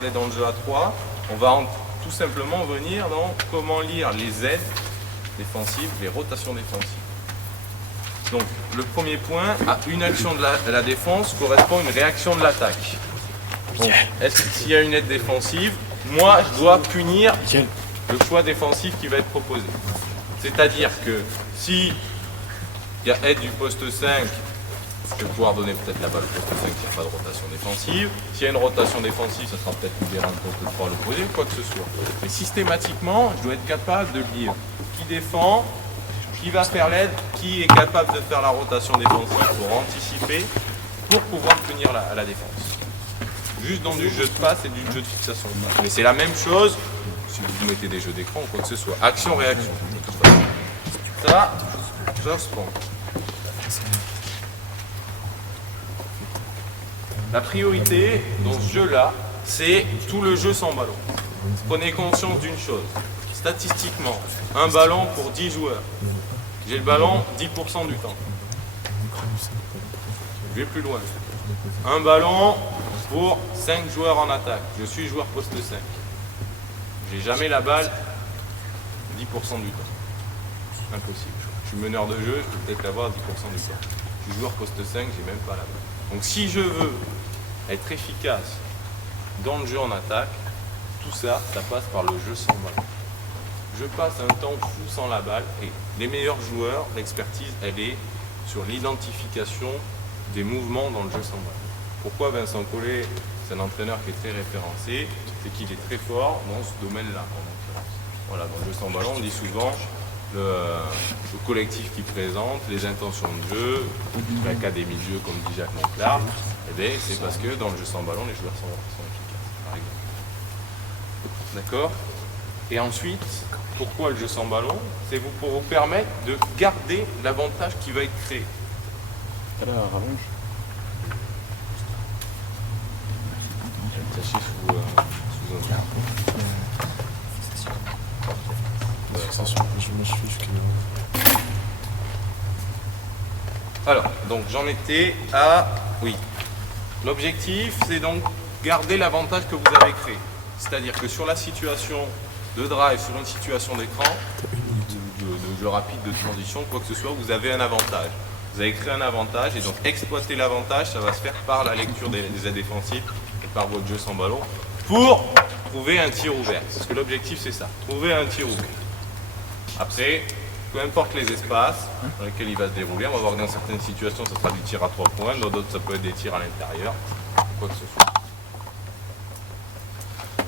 Dans le jeu à 3, on va tout simplement venir dans comment lire les aides défensives, les rotations défensives. Donc le premier point, une action de la défense correspond à une réaction de l'attaque. Donc est-ce que s'il y a une aide défensive, moi je dois punir le choix défensif qui va être proposé. C'est-à-dire que si il y a aide du poste 5, je vais pouvoir donner peut-être la balle au poste 5 s'il n'y a pas de rotation défensive. S'il y a une rotation défensive, ça sera peut-être libéré un poste 3 à l'opposé, quoi que ce soit. Mais systématiquement, je dois être capable de lire qui défend, qui va faire l'aide, qui est capable de faire la rotation défensive pour anticiper, pour pouvoir punir la défense. Juste dans du jeu de passe et du jeu de fixation. Mais c'est la même chose si vous mettez des jeux d'écran ou quoi que ce soit. Action-réaction. Ça, j'apprends. La priorité dans ce jeu-là, c'est tout le jeu sans ballon. Prenez conscience d'une chose. Statistiquement, un ballon pour 10 joueurs. J'ai le ballon 10% du temps. Je vais plus loin. Un ballon pour 5 joueurs en attaque. Je suis joueur poste 5. J'ai jamais la balle 10% du temps. Impossible. Je suis meneur de jeu, je peux peut-être l'avoir 10% du temps. Je suis joueur poste 5, j'ai même pas la balle. Donc si je veux être efficace dans le jeu en attaque, tout ça, ça passe par le jeu sans balle. Je passe un temps fou sans la balle et les meilleurs joueurs, l'expertise, elle est sur l'identification des mouvements dans le jeu sans balle. Pourquoi Vincent Collet, c'est un entraîneur qui est très référencé, c'est qu'il est très fort dans ce domaine-là. Voilà, dans le jeu sans ballon, on dit souvent le collectif qui présente, les intentions de jeu, l'académie de jeu, comme dit Jacques Monclar, c'est parce que dans le jeu sans ballon, les joueurs sont efficaces, par exemple. D'accord? Et ensuite, pourquoi le jeu sans ballon? C'est pour vous permettre de garder l'avantage qui va être créé. Attaché sous un Alors, donc j'en étais à... Oui. L'objectif, c'est donc garder l'avantage que vous avez créé. C'est-à-dire que sur la situation de drive, sur une situation d'écran, de jeu rapide, de transition, quoi que ce soit, vous avez un avantage. Vous avez créé un avantage et donc exploiter l'avantage, ça va se faire par la lecture des aides défensives et par votre jeu sans ballon pour trouver un tir ouvert. Parce que l'objectif, c'est ça, trouver un tir ouvert. Après, peu importe les espaces dans lesquels il va se dérouler, on va voir que dans certaines situations, ça sera du tir à 3 points, dans d'autres, ça peut être des tirs à l'intérieur, quoi que ce soit.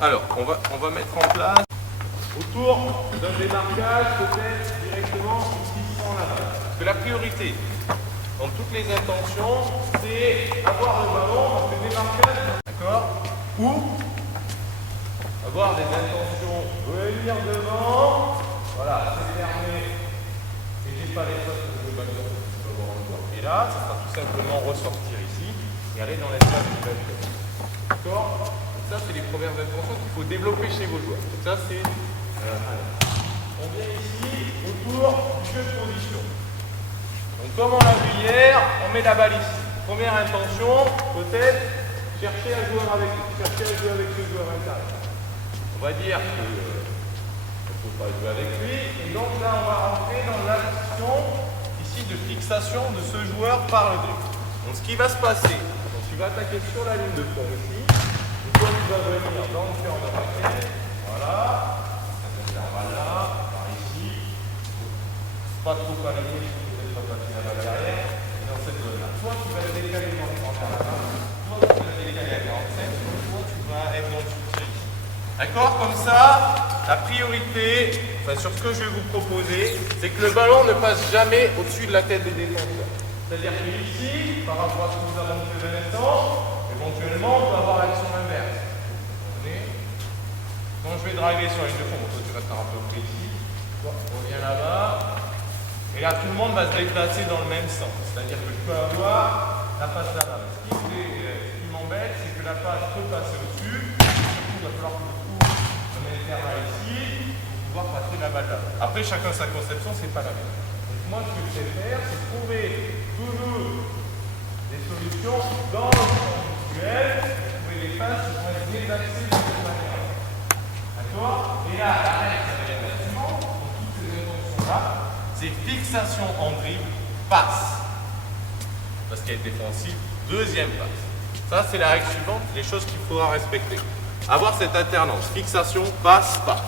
Alors, on va mettre en place, autour d'un démarquage, peut-être directement ici sans la balle. Parce que la priorité, dans toutes les intentions, c'est avoir le ballon dans le démarquage, d'accord? Ou avoir des intentions, venir devant, voilà, c'est fermé. Pas les choses que je veux ballon, et là, ça sera tout simplement ressortir ici et aller dans l'espace du ballon. D'accord? Donc ça, c'est les premières intentions qu'il faut développer chez vos joueurs. Donc ça, c'est... on vient ici autour du jeu de position. Donc comme on l'a vu hier, on met la balle ici. Première intention, peut-être chercher à jouer avec ce joueur intérieur. On va dire que il ne faut pas jouer avec lui. Et donc là, on va rentrer dans l'action ici de fixation de ce joueur par le dribble. Donc ce qui va se passer, donc tu vas attaquer sur la ligne de fond ici. Et toi, tu vas venir dans le cœur de la raquette. Voilà. Ça va là, par ici. Pas trop aligné, peut-être pas passer la balle derrière. Et dans cette zone-là. Soit tu vas te décaler dans le corner là-bas. Soit tu vas te décaler à 45. Soit tu vas être dans le soutien ici. D'accord? Comme ça, la priorité, enfin, sur ce que je vais vous proposer, c'est que le ballon ne passe jamais au-dessus de la tête des défenseurs. C'est-à-dire que ici, par rapport à ce que nous avons fait à l'instant, éventuellement, on peut avoir l'action inverse. Quand je vais driver sur la ligne de fond, toi tu restes un peu près ici, on revient là-bas, et là tout le monde va se déplacer dans le même sens. C'est-à-dire que je peux avoir la passe là-bas. Ce qui m'embête, c'est que la passe peut passer au-dessus, il va falloir que là ici, pour pouvoir passer la balle là. Après, chacun sa conception, c'est pas la même. Donc moi, ce que je sais faire, c'est trouver toujours des solutions dans le champ visuel, trouver les passes qui vont être désaxées D'accord? Et là, la règle, ça va être la suivante. Pour toutes ces intentions-là, c'est fixation en dribble, passe. Parce qu'elle est défensive, deuxième passe. Ça, c'est la règle suivante, les choses qu'il faudra respecter. Avoir cette alternance, fixation, passe, passe.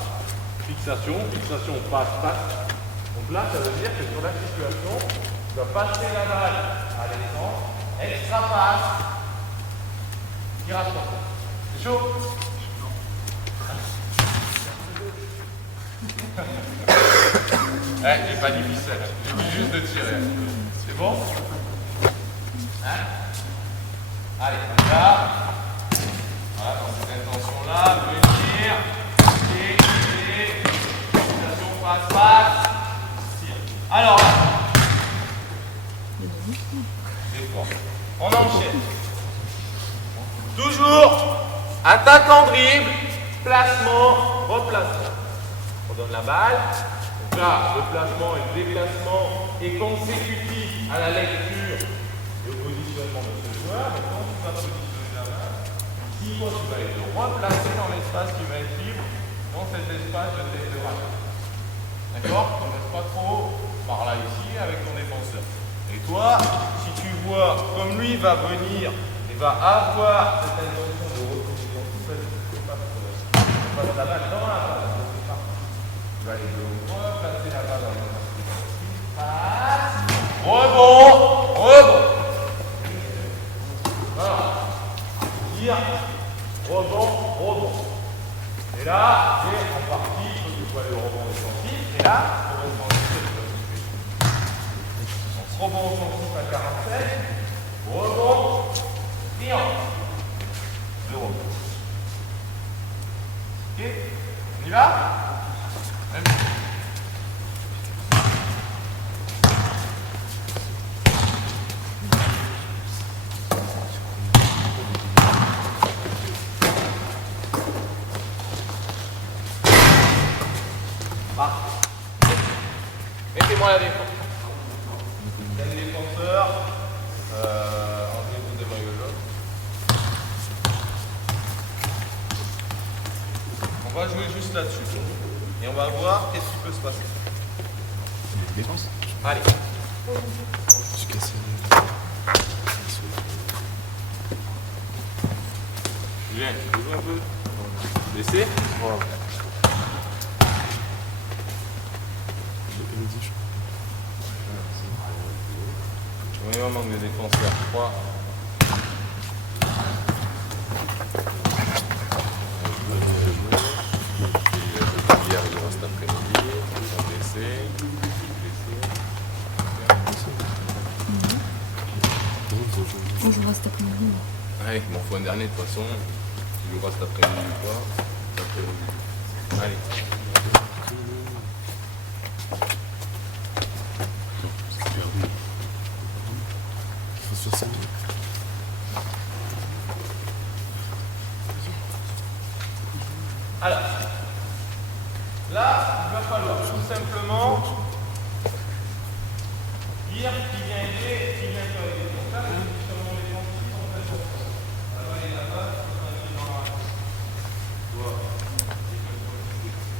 Fixation, fixation, passe, passe. Donc là, ça veut dire que sur la situation, tu vas passer la balle à l'extérieur, extra passe, tirage porté. C'est chaud? J'ai pas dit ficelle, j'ai dit juste de tirer. C'est bon? Hein? Allez, on y va. Voilà, dans cette intention-là, venir, et, fixation, passe, passe, tire. Alors là, c'est fort. On enchaîne. Toujours, attaque en dribble, placement, replacement. On donne la balle. Donc là, le placement et le déplacement est consécutif à la lecture et au positionnement de ce joueur. Donc quand tu vas positionner la balle, ici, toi, tu vas être replacé dans l'espace qui va être libre, dans cet espace de tête de raquette. D'accord? Tu ne restes pas trop par là ici avec ton défenseur. Et toi, si tu vois comme lui va venir et va avoir cette intention de reposition, tu passes la balle dans la balle. Tu vas aller replacer la balle dans l'espace. Passe. Rebond. Rebond. Voilà. Tire. Rebond. Rebond. Et là, c'est en partie, tu peux aller au rebond défensif. Et là, rebond offensif. Donc, rebond offensif à 47. Rebond. Triangle. Le rebond. Ok? On y va? Même. Mettez-moi la défense. Il y a des défenseurs. Enlevez-vous des maillots jaunes. On va jouer juste là-dessus. Et on va voir qu'est-ce qui peut se passer. Défense. Allez. Je suis cassé. Julien, tu peux jouer un peu? Laissez. Voilà. J'ai dit, je Oui, on manque de défenseurs. 3. Hier, il reste cet après-midi. Ils sont blessés. On jouera cet après-midi. Allez, il m'en faut un dernier de toute façon. Tu joueras cet après-midi ou pas? Cet après-midi. Allez. Il faut 60 minutes. Alors, là, il va falloir tout simplement dire qui vient aider, qui vient pas aider. Donc là, le positionnement défensif, en fait, la balle est là-bas, on est dans la raquette. Tu vois,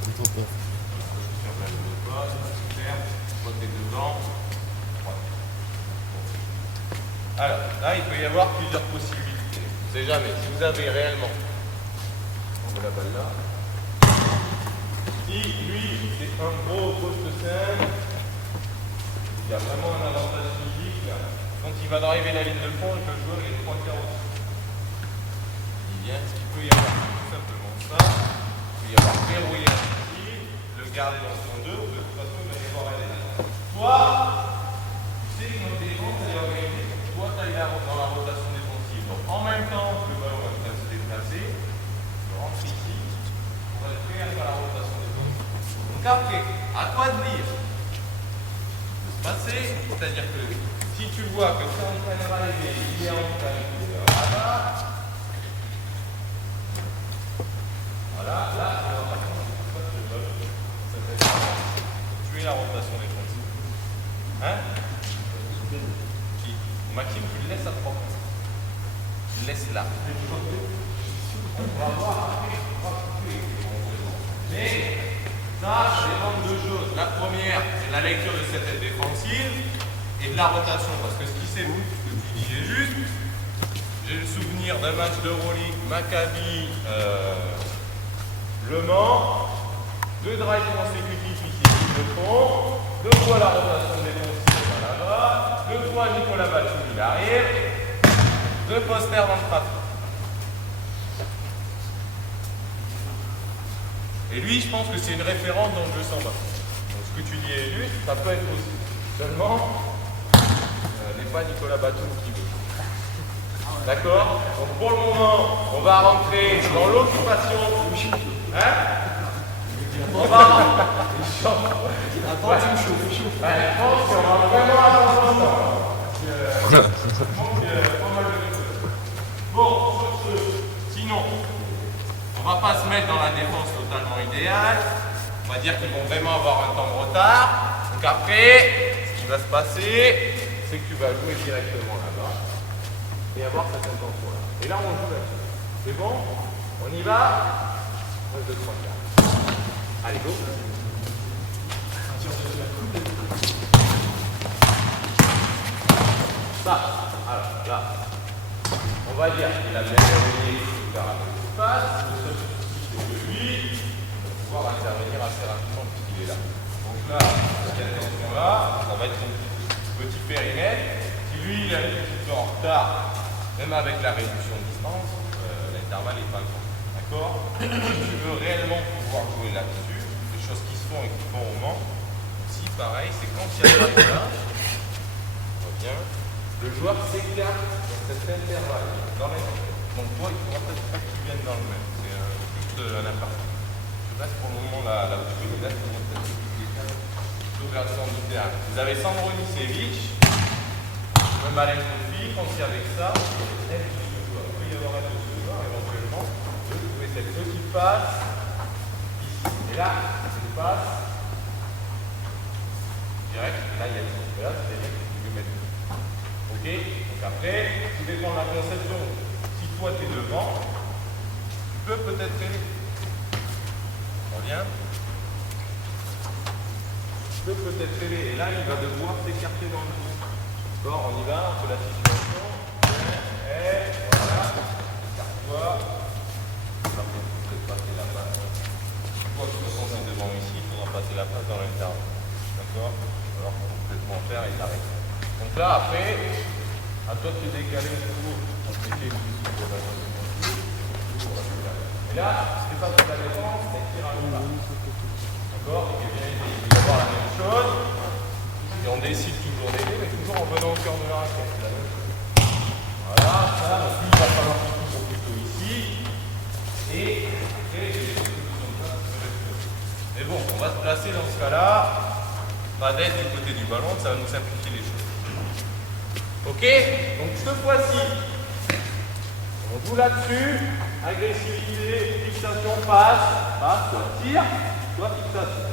Attends pas. alors, là, il peut y avoir plusieurs possibilités. On ne sait jamais. Si vous avez réellement, on met la balle là. Si lui, c'est un gros poste 5, il a vraiment un avantage physique. Là. Quand il va d'arriver la ligne de fond, le joueur il est 3 quarts au-dessus. Il vient, ce qu'il peut y avoir tout simplement ça. Il peut y avoir verrouillé ici, le garder dans son 2, de toute façon, il va y avoir aller là. Toi, tu sais que notre défense, elle est organisée. Toi, tu es dans la rotation défensive. Donc, en même temps que le ballon est en train de se déplacer, je rentre ici, on va être prêt à faire la rotation défensive. Donc après, à toi de lire, de se passer, c'est-à-dire que si tu vois que quand il est arrivé, il est en train de là-bas, voilà, là, tu es la rotation défensive. Hein? Maxime, tu le laisses à propre. Tu le laisses là. On va voir après. la lecture de cette aide défensive et de la rotation. Parce que ce qui s'est vu, ce que tu disais juste, j'ai le souvenir d'un match d'Euroleague, Maccabi, Le Mans, 2 drives consécutifs ici, de fond, 2 fois la rotation défensive là-bas, 2 fois Nicolas Batum, il arrive, 2 posters dans le trafic. Et lui, je pense que c'est une référence dans le jeu sans bas. Donc ce que tu dis est juste, ça peut être aussi. Seulement, n'est pas Nicolas Batum qui veut. D'accord? Donc pour le moment, on va rentrer dans l'occupation. Hein? On va rentrer. Attends, tu me chauffes. Je pense qu'on va vraiment attendre longtemps. Bon, sinon, on va pas se mettre dans la défense totalement idéale. On va dire qu'ils vont vraiment avoir un temps de retard. Donc après, ce qui va se passer, c'est que tu vas jouer directement là-bas et avoir cette intention-là. Et là, on joue là-dessus. C'est bon? On y va? 1, 2, 3, 4. Allez, go! Ça, alors là, on va dire qu'il a bien réveillé vers la passe. Le seul souci, c'est que lui, il va pouvoir intervenir assez rapidement puisqu'il est là. Donc là, cette attention-là, ça va être son petit périmètre. Si lui, il a un petit peu en retard, même avec la réduction de distance, l'intervalle n'est pas grand. D'accord? Si tu veux réellement pouvoir jouer là-dessus, les choses qui se font et qui se font au Mans, aussi pareil, c'est quand il y a là, revient, le joueur s'écarte dans cet intervalle, dans l'intervalle. Donc toi, il ne faudra peut-être pas que tu viennes dans le même. C'est juste un aparté. Je reste pour le moment là où tu es, là, tu vas peut-être plutôt vers le centre du terrain. Vous avez Sandro Nicevic, même Alain Kofi, quand il y avec ça, il peut y avoir un de ce joueur éventuellement. Vous trouvez cette petite passe ici. Et là, cette passe direct, et là il y a une et là, c'est-à-dire que tu peux mettre. Ok? Donc après, tout dépend de la conception. Si toi tu es devant, tu peux peut-être aider. On revient. Tu peux peut-être aider. Et là, il va devoir s'écarter dans le jeu. D'accord? On y va, on fait la situation. Et voilà. Écarte-toi. Tu vas peut-être passer la passe. Toi, de toute façon, tu es devant ici, il faudra passer la passe dans l'intervalle. D'accord? Alors, complètement faire et t'arrêter. Donc là, après, à toi de te décaler toujours. Et là, c'est pas de la défense, c'est tir à l'eau. D'accord? Et bien, il va y avoir la même chose. Et on décide toujours d'aider, mais toujours en venant au cœur de la raquette. Voilà, ça, donc lui, il va falloir qu'il couvre plutôt ici. Et après, mais bon, on va se placer dans ce cas-là. Pas d'être du côté du ballon, ça va nous simplifier les choses. Ok? Donc cette fois-ci, on joue là-dessus. Agressivité, fixation, passe, tir, soit fixation.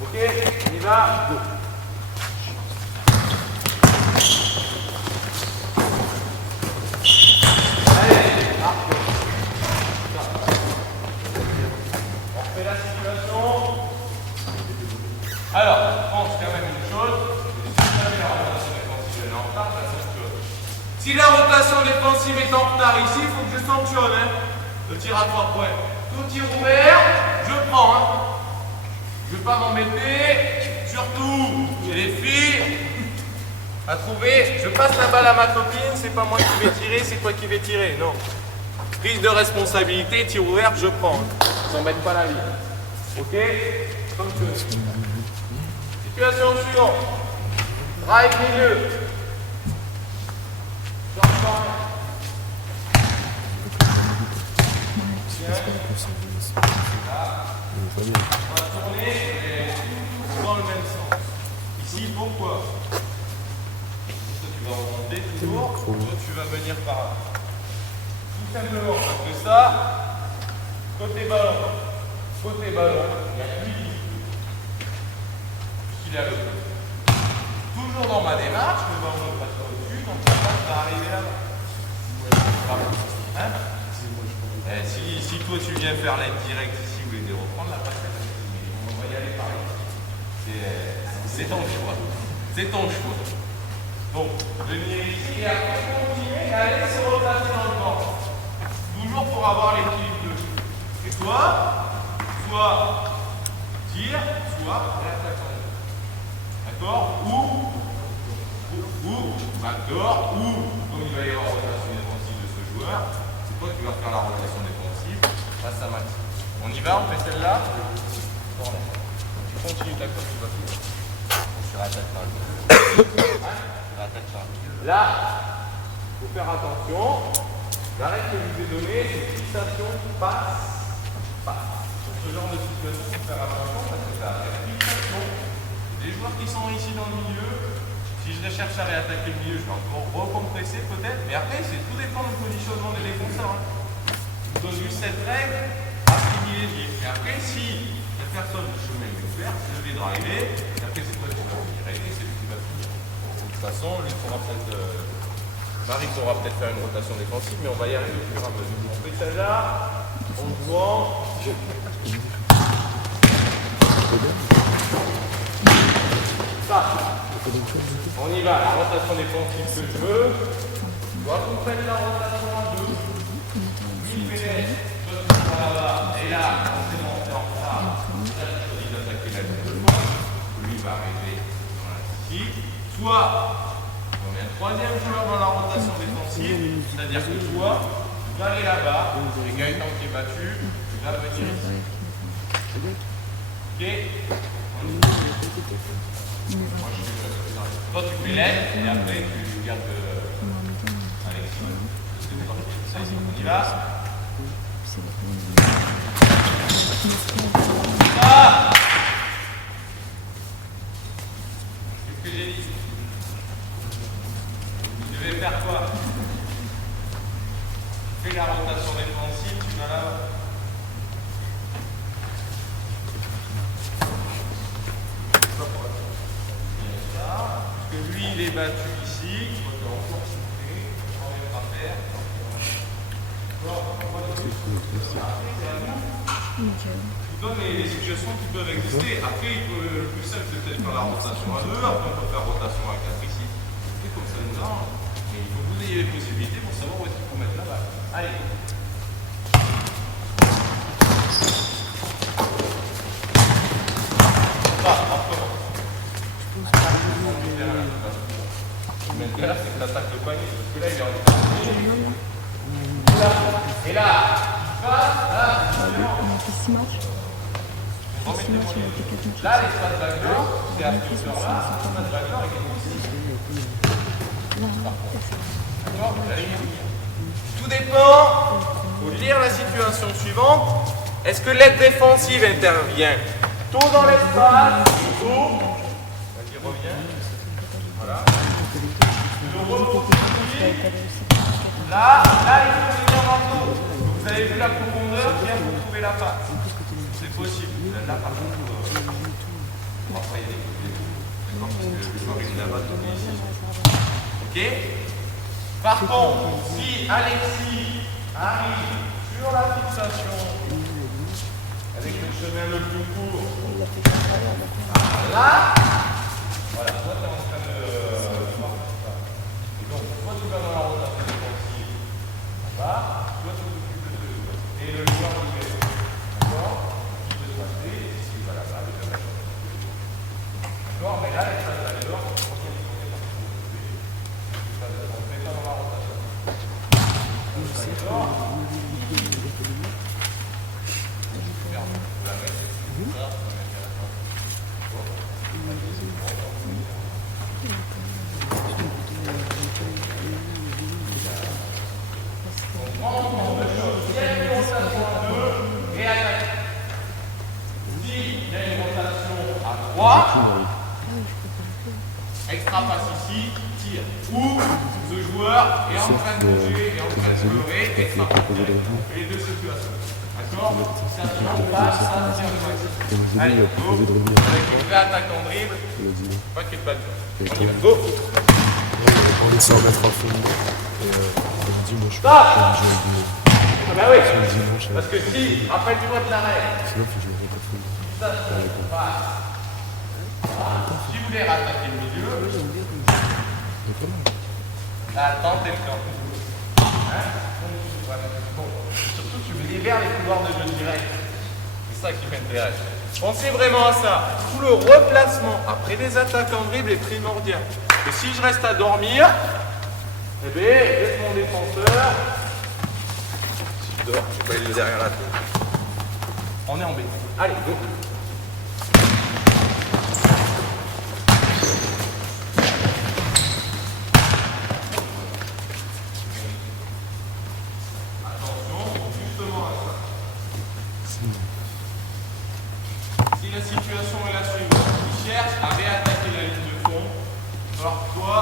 Ok? On y va, go. Allez, marque. On refait la situation. Alors, je pense quand même une chose. Si la rotation défensive est en retard ici, il faut que je sanctionne. Hein. Le tir à 3 points. Tout tir ouvert, je prends. Hein. Je ne vais pas m'embêter. Surtout, j'ai les filles à trouver. Je passe la balle à ma copine, c'est pas moi qui vais tirer, c'est toi qui vais tirer. Non. Prise de responsabilité, tir ouvert, je prends. Hein. Ça m'embête pas la vie. Ok? Comme tu veux. Situation suivante. Drive milieu. On va tourner dans le même sens. Ici, pourquoi? Toi, tu vas remonter toujours. Toi, tu vas venir par là. Tout simplement parce que ça, côté ballon, il y a plus qu'il a le coup. Toujours dans ma démarche, le ballon ne passe pas au-dessus, donc la passe va arriver là-bas. Hein? Si toi tu viens faire l'aide directe ici ou les reprendre, la passe on va y aller par ici. C'est ton choix. C'est ton choix. Donc, venir ici et après continuer à aller se replacer dans le banc. Toujours pour avoir l'équilibre de jeu. Et toi, soit tire, soit réattaque. D'accord? Ou backdoor, ou comme il va y avoir rotation défensive de ce joueur, c'est toi qui vas faire la rotation défensive face à Max. On y va, on fait celle-là. Tu continues ta course, tu vas finir. Tu rattaques pas. Là, il faut faire attention. La règle que je vous ai donnée, c'est fixation, passe. Pour ce genre de situation, il faut faire attention parce que ça a fixation. Les joueurs qui sont ici dans le milieu, si je cherche à réattaquer le milieu, je vais encore recompresser peut-être, mais après, tout dépend du positionnement des défenseurs. Je vous donne juste cette règle à privilégier. Et après, si la personne du chemin est ouvert, je vais driver, et après, c'est toi qui vas finir. Et c'est lui qui va finir. De toute façon, lui pourra peut-être. Marie pourra peut-être faire une rotation défensive, mais on va y arriver au fur et à mesure. On fait celle-là, en jouant. Ça. On y va, la rotation défensive que je veux. Toi, vous faites la rotation à deux. Lui pénètre, toi tu vas là-bas, et là, forcément, c'est en retard. Là, tu choisis d'attaquer la ligne. Lui va arriver dans la ici. Soit on met un troisième joueur dans la rotation défensive, c'est-à-dire que toi, tu vas aller là-bas, et Gaëtan qui est battu, tu vas venir ici. Ok? Toi tu fais l'aide et après tu gardes Alexis. On y va. Ah! Qu'est-ce que j'ai dit? Je vais faire quoi? Tu fais la rotation défensive, tu vas là. Que lui il est battu ici, il faut encore shooter, on ne va pas faire. Je vous donne les situations qui peuvent exister. Après, le plus simple c'est peut-être faire la rotation à deux, après on peut faire rotation à quatre ici. C'est comme ça nous arrange. Mais il faut que vous ayez les possibilités pour savoir où est-ce qu'il faut mettre la balle. Allez. Là, c'est que tu attaques le panier, parce que là, il est en train de... Et là, On a fait 6 matchs. là, l'espace backdoor, c'est à ce hauteur-là, l'espace backdoor est ici. D'accord? Tout dépend, il faut lire la situation suivante. Est-ce que l'aide défensive intervient tôt dans l'espace, tôt? Vas-y, reviens. Voilà. Là, il faut venir en haut. Vous avez vu la profondeur qui a pour trouver la passe. C'est possible. Là, par contre, on va pas y aller. D'accord? Parce que le joueur il est là-bas, tourné ici. Ok? Par contre, si Alexis arrive sur la fixation avec le chemin le plus court, là, voilà, toi tu es en train de voir ça. Et donc, toi tu vas dans la rotation défensive, là, toi tu t'occupes de deux. Et le joueur qui est, d'accord, il peut se passer, s'il va là-bas, il va mettre. D'accord, mais là, il va aller dehors, on fait pas dans la rotation. D'accord. Extra passe ici, tire. Ou ce joueur est en train de bouger, est en train de pleurer, extra passe. Et les deux situations. D'accord? Ça passe, ça tire le maximum. Allez, go. Avec une vraie attaque en dribble. Pas qu'il y ait de balle. On y va. Go. On essaie de mettre à fond. Et on dit, moi je suis Stop. pas Ah bah oui. Parce que si, rappelle-toi de l'arrêt. Sinon, il faut que je me remette à fond. Ça se passe. Si vous voulez rattaquer le milieu, là, tentez le camp. Hein? Bon. Surtout, tu veux libérer les couloirs de jeu direct. C'est ça qui m'intéresse. Pensez vraiment à ça. Tout le replacement après des attaques en dribble est primordial. Et si je reste à dormir, eh bien, laisse mon défenseur. Si je dors, je vais pas aller derrière la tête. On est embêté. Allez, go. La situation est la suivante. Tu cherches à réattaquer la ligne de fond. Alors toi,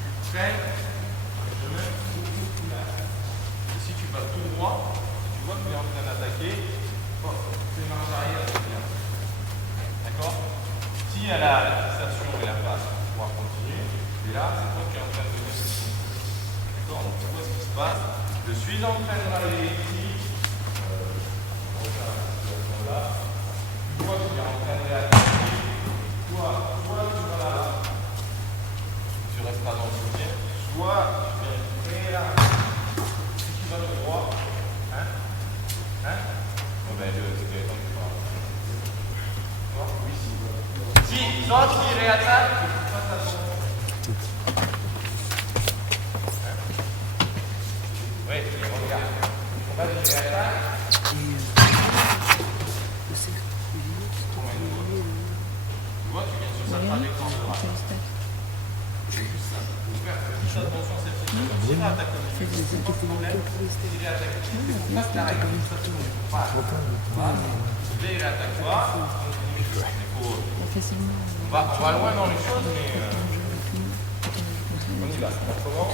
tu freines un chemin beaucoup plus large. Et si tu vas tout droit, tu vois que tu es en train d'attaquer, tu fais marche arrière, c'est bien. D'accord? Si à la fixation et la passe, tu pourras continuer. Et là, c'est toi qui es en train de venir. D'accord? Donc tu vois ce qui se passe. Je suis en train de m'arriver ici. On regarde la situation là. Toi, tu es en train de réattaquer. Toi, tu vas là. Tu restes pas dans le soutien. Soit tu viens très là. Si tu vas droit. Hein? Hein? Bon, ben, c'est comme ça. Oui, si. Si, soit tu réattaques, tu passes à ton. Hein? Oui, regarde. On va te réattaquer. On va loin dans les choses, mais on y va. Comment?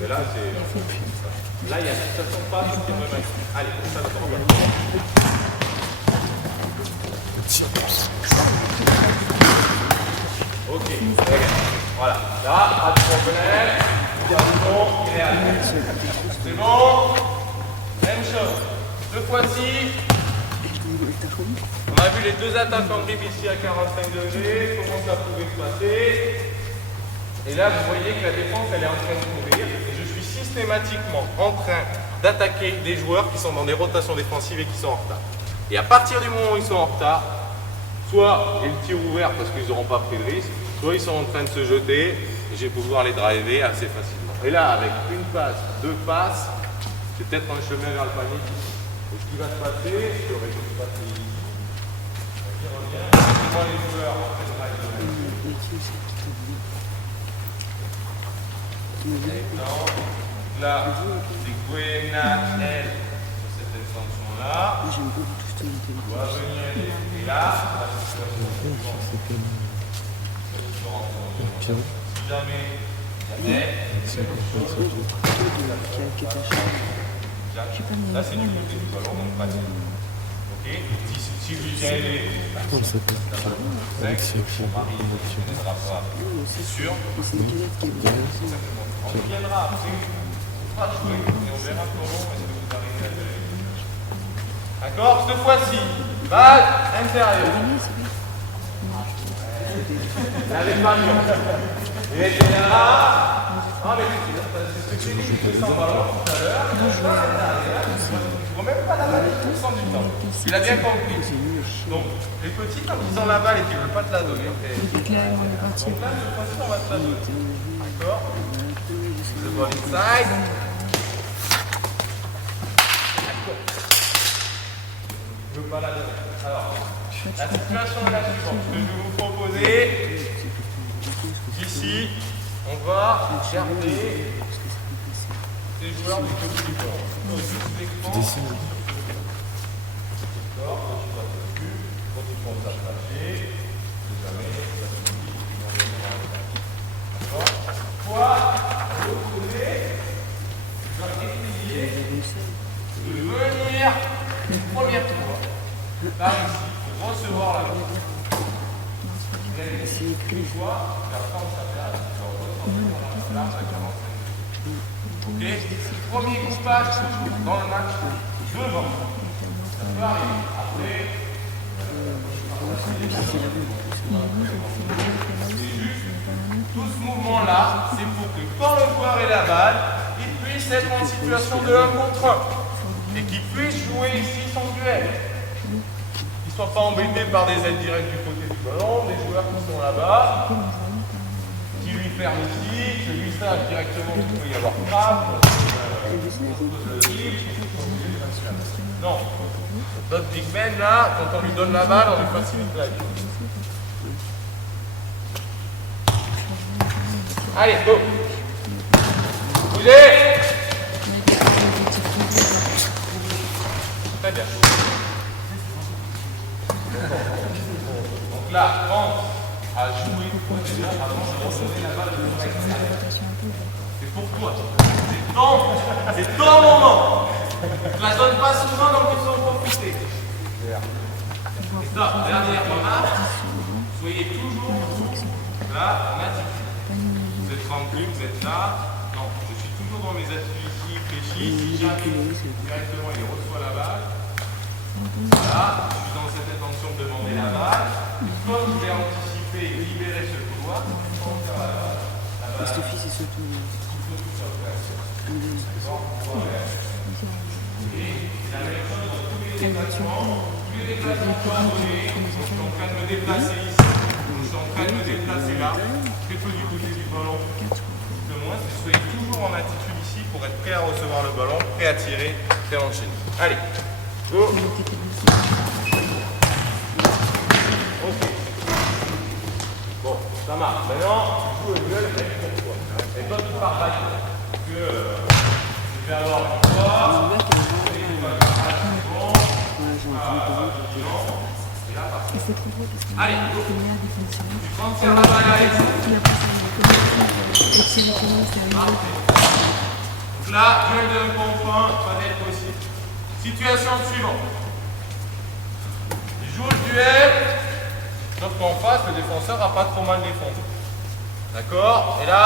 Mais là, c'est. Là, il y a de toute façon pas ce qui est vraiment. Allez, ça va ok, voilà. Là, pas de problème. C'est bon. Même chose. Deux fois-ci. On a vu les deux attaques en dribble ici à 45 degrés. Comment ça pouvait se passer. Et là, vous voyez que la défense, elle est en train de courir. Et je suis systématiquement en train d'attaquer des joueurs qui sont dans des rotations défensives et qui sont en retard. Et à partir du moment où ils sont en retard, soit ils tirent ouvert parce qu'ils n'auront pas pris de risque, soit ils sont en train de se jeter et je vais pouvoir les driver assez facilement. Et là, avec une passe, deux passes, c'est peut-être un chemin vers le panier. Et ce qui va se passer, je aurais dû passer ici. Je reviens, moi les joueurs en train de driver. Là, c'est Gwena, elle, sur cette extension-là. J'aime beaucoup tout ce que On va venir et là, la situation si jamais il y a là, c'est du côté du ballon, donc pas de. Ok? Si vous y allez, c'est sûr. On viendra après. On va jouer et on verra comment est-ce que vous arrivez à le faire. D'accord? Cette fois-ci, balle intérieure. Avec Marion. Et là. Ah, mais c'est ce que j'ai dit, je descends le ballon tout à l'heure. Il ne faut même pas la balle tout le temps du temps. Il a bien compris. Donc, les petits, quand ils ont la balle et qu'ils ne veulent pas te la donner. Donc là, cette fois-ci, on va te la donner. D'accord? The ball inside. Je ne veux pas la donner. Alors, la situation est la suivante. Ce que je vais vous proposer, ici, on va garder les joueurs du côté du bord. D'accord, tu vas dessus, quand ils vont s'attacher, jamais, d'accord. Toi, de l'autre côté, tu vas essayer de venir une première fois par ici pour recevoir la balle. Vous allez essayer une fois, tu vas prendre sa place, tu vas recevoir la place à 45 degrés. Ok, premier coupage toujours dans le match devant. Ça peut arriver. Après, Tout ce mouvement-là, c'est pour que quand le joueur est la balle, il puisse être en situation de 1 contre 1 et qu'il puisse jouer ici son duel. Qu'il ne soit pas embêté par des aides directes du côté du ballon, des joueurs qui sont là-bas, qui lui ferment ici, que lui sache directement qu'il peut y avoir frappe. Non, notre big man là, quand on lui donne la balle, on lui facilite la vie. Allez, go! Bougez! Très bien. Donc là, pense à jouer avant de recevoir la balle. C'est pour toi. C'est ton moment. Tu ne la donnes pas souvent, donc il faut en profiter. Et ça, dernière remarque, soyez toujours là en attitude. Vous êtes tranquille, vous êtes là. Non, je suis toujours dans mes attitudes ici, fléchies. Si j'arrive directement, il reçoit la balle. Là, je suis dans cette intention de demander la balle. Comme je l'ai anticipé et libéré ce couloir, je peux faire la balle. La balle. Je suis en train de me déplacer ici, je suis en train de me déplacer là, très peu du côté du ballon. Le moins, c'est soyez toujours en attitude ici pour être prêt à recevoir le ballon, prêt à tirer, prêt à enchaîner. Allez, go. Ok. Bon, ça marche. Maintenant, du coup, le duel est pour toi. Et toi, tu pars là. Que je vais avoir une fois. Allez, go. Tu transfères la balle à l'extérieur. Donc là, duel de 1 contre 1, pas d'être possible. Situation suivante. Il joue le duel, sauf qu'en face, le défenseur n'a pas trop mal défendu. D'accord? Et là,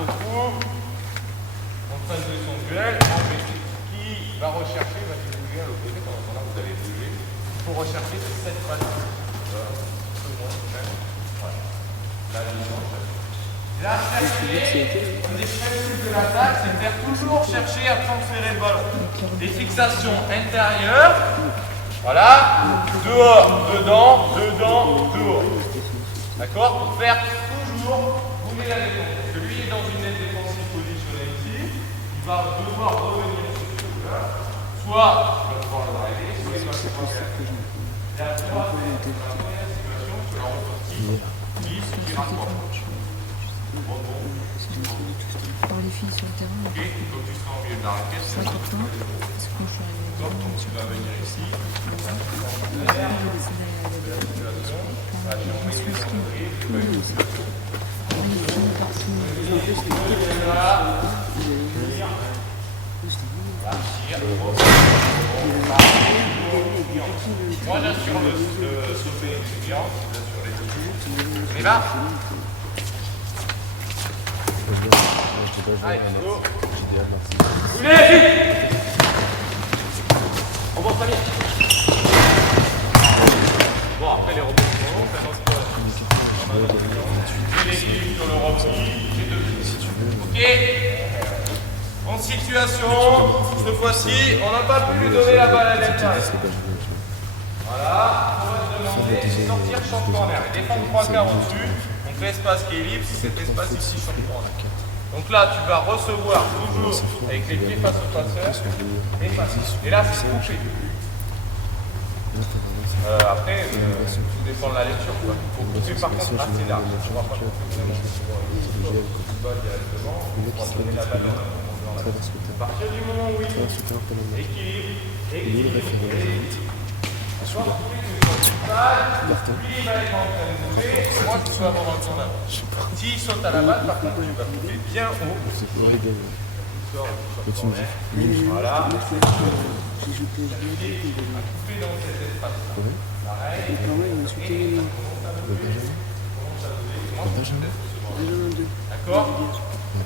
au coup, en train de jouer son duel, qui va rechercher, va se bouger à l'opposé, pendant ce temps-là, vous allez bouger. Il faut rechercher cette balle. La stratégie, un des principes de l'attaque, c'est de faire toujours chercher à transférer le ballon. Des fixations intérieures, voilà, dehors, dedans, dedans, dehors. D'accord? Pour faire toujours bouger la défense. Parce que lui est dans une aide défensive positionnée ici, il va devoir revenir sur ce joueur, soit il va devoir le driver, soit il va devoir faire. Et la première situation, sur la ressortie, qui rapproche. Par les filles sur le terrain. Ok, donc tu seras en milieu de la raquette. C'est important. Parce que quand je suis arrivée Donc tu vas venir ici. Moi j'assure le sauver étudiant, j'assure les deux. On est là? Allez, go. On va très bien. Bon, après les rebonds sont longs, ça n'ose pas. J'ai l'équilibre sur le rebond, j'ai deux. Ok. En situation, cette fois-ci, on n'a pas pu lui donner la balle à l'intérieur. Voilà, on va se demander de sortir short corner et défendre 3 quarts au-dessus. Donc l'espace qui est libre, c'est cet espace ici short corner. Donc là, tu vas recevoir toujours avec les pieds face au passeur et là, c'est couché. Après, tout dépend de la lecture. Il faut couper par contre assez large. On va pas couper vraiment le bas directement. On va donner la balle dans la tête. À partir du moment où il équilibre, lui il va être en train de bouger, moi je peux avoir un tour d'avant. S'il saute à la balle, par contre, tu vas couper bien haut. Voilà. J'ai joué À couper dans cet espace. Pareil. et quand même, il m'a sauté D'accord?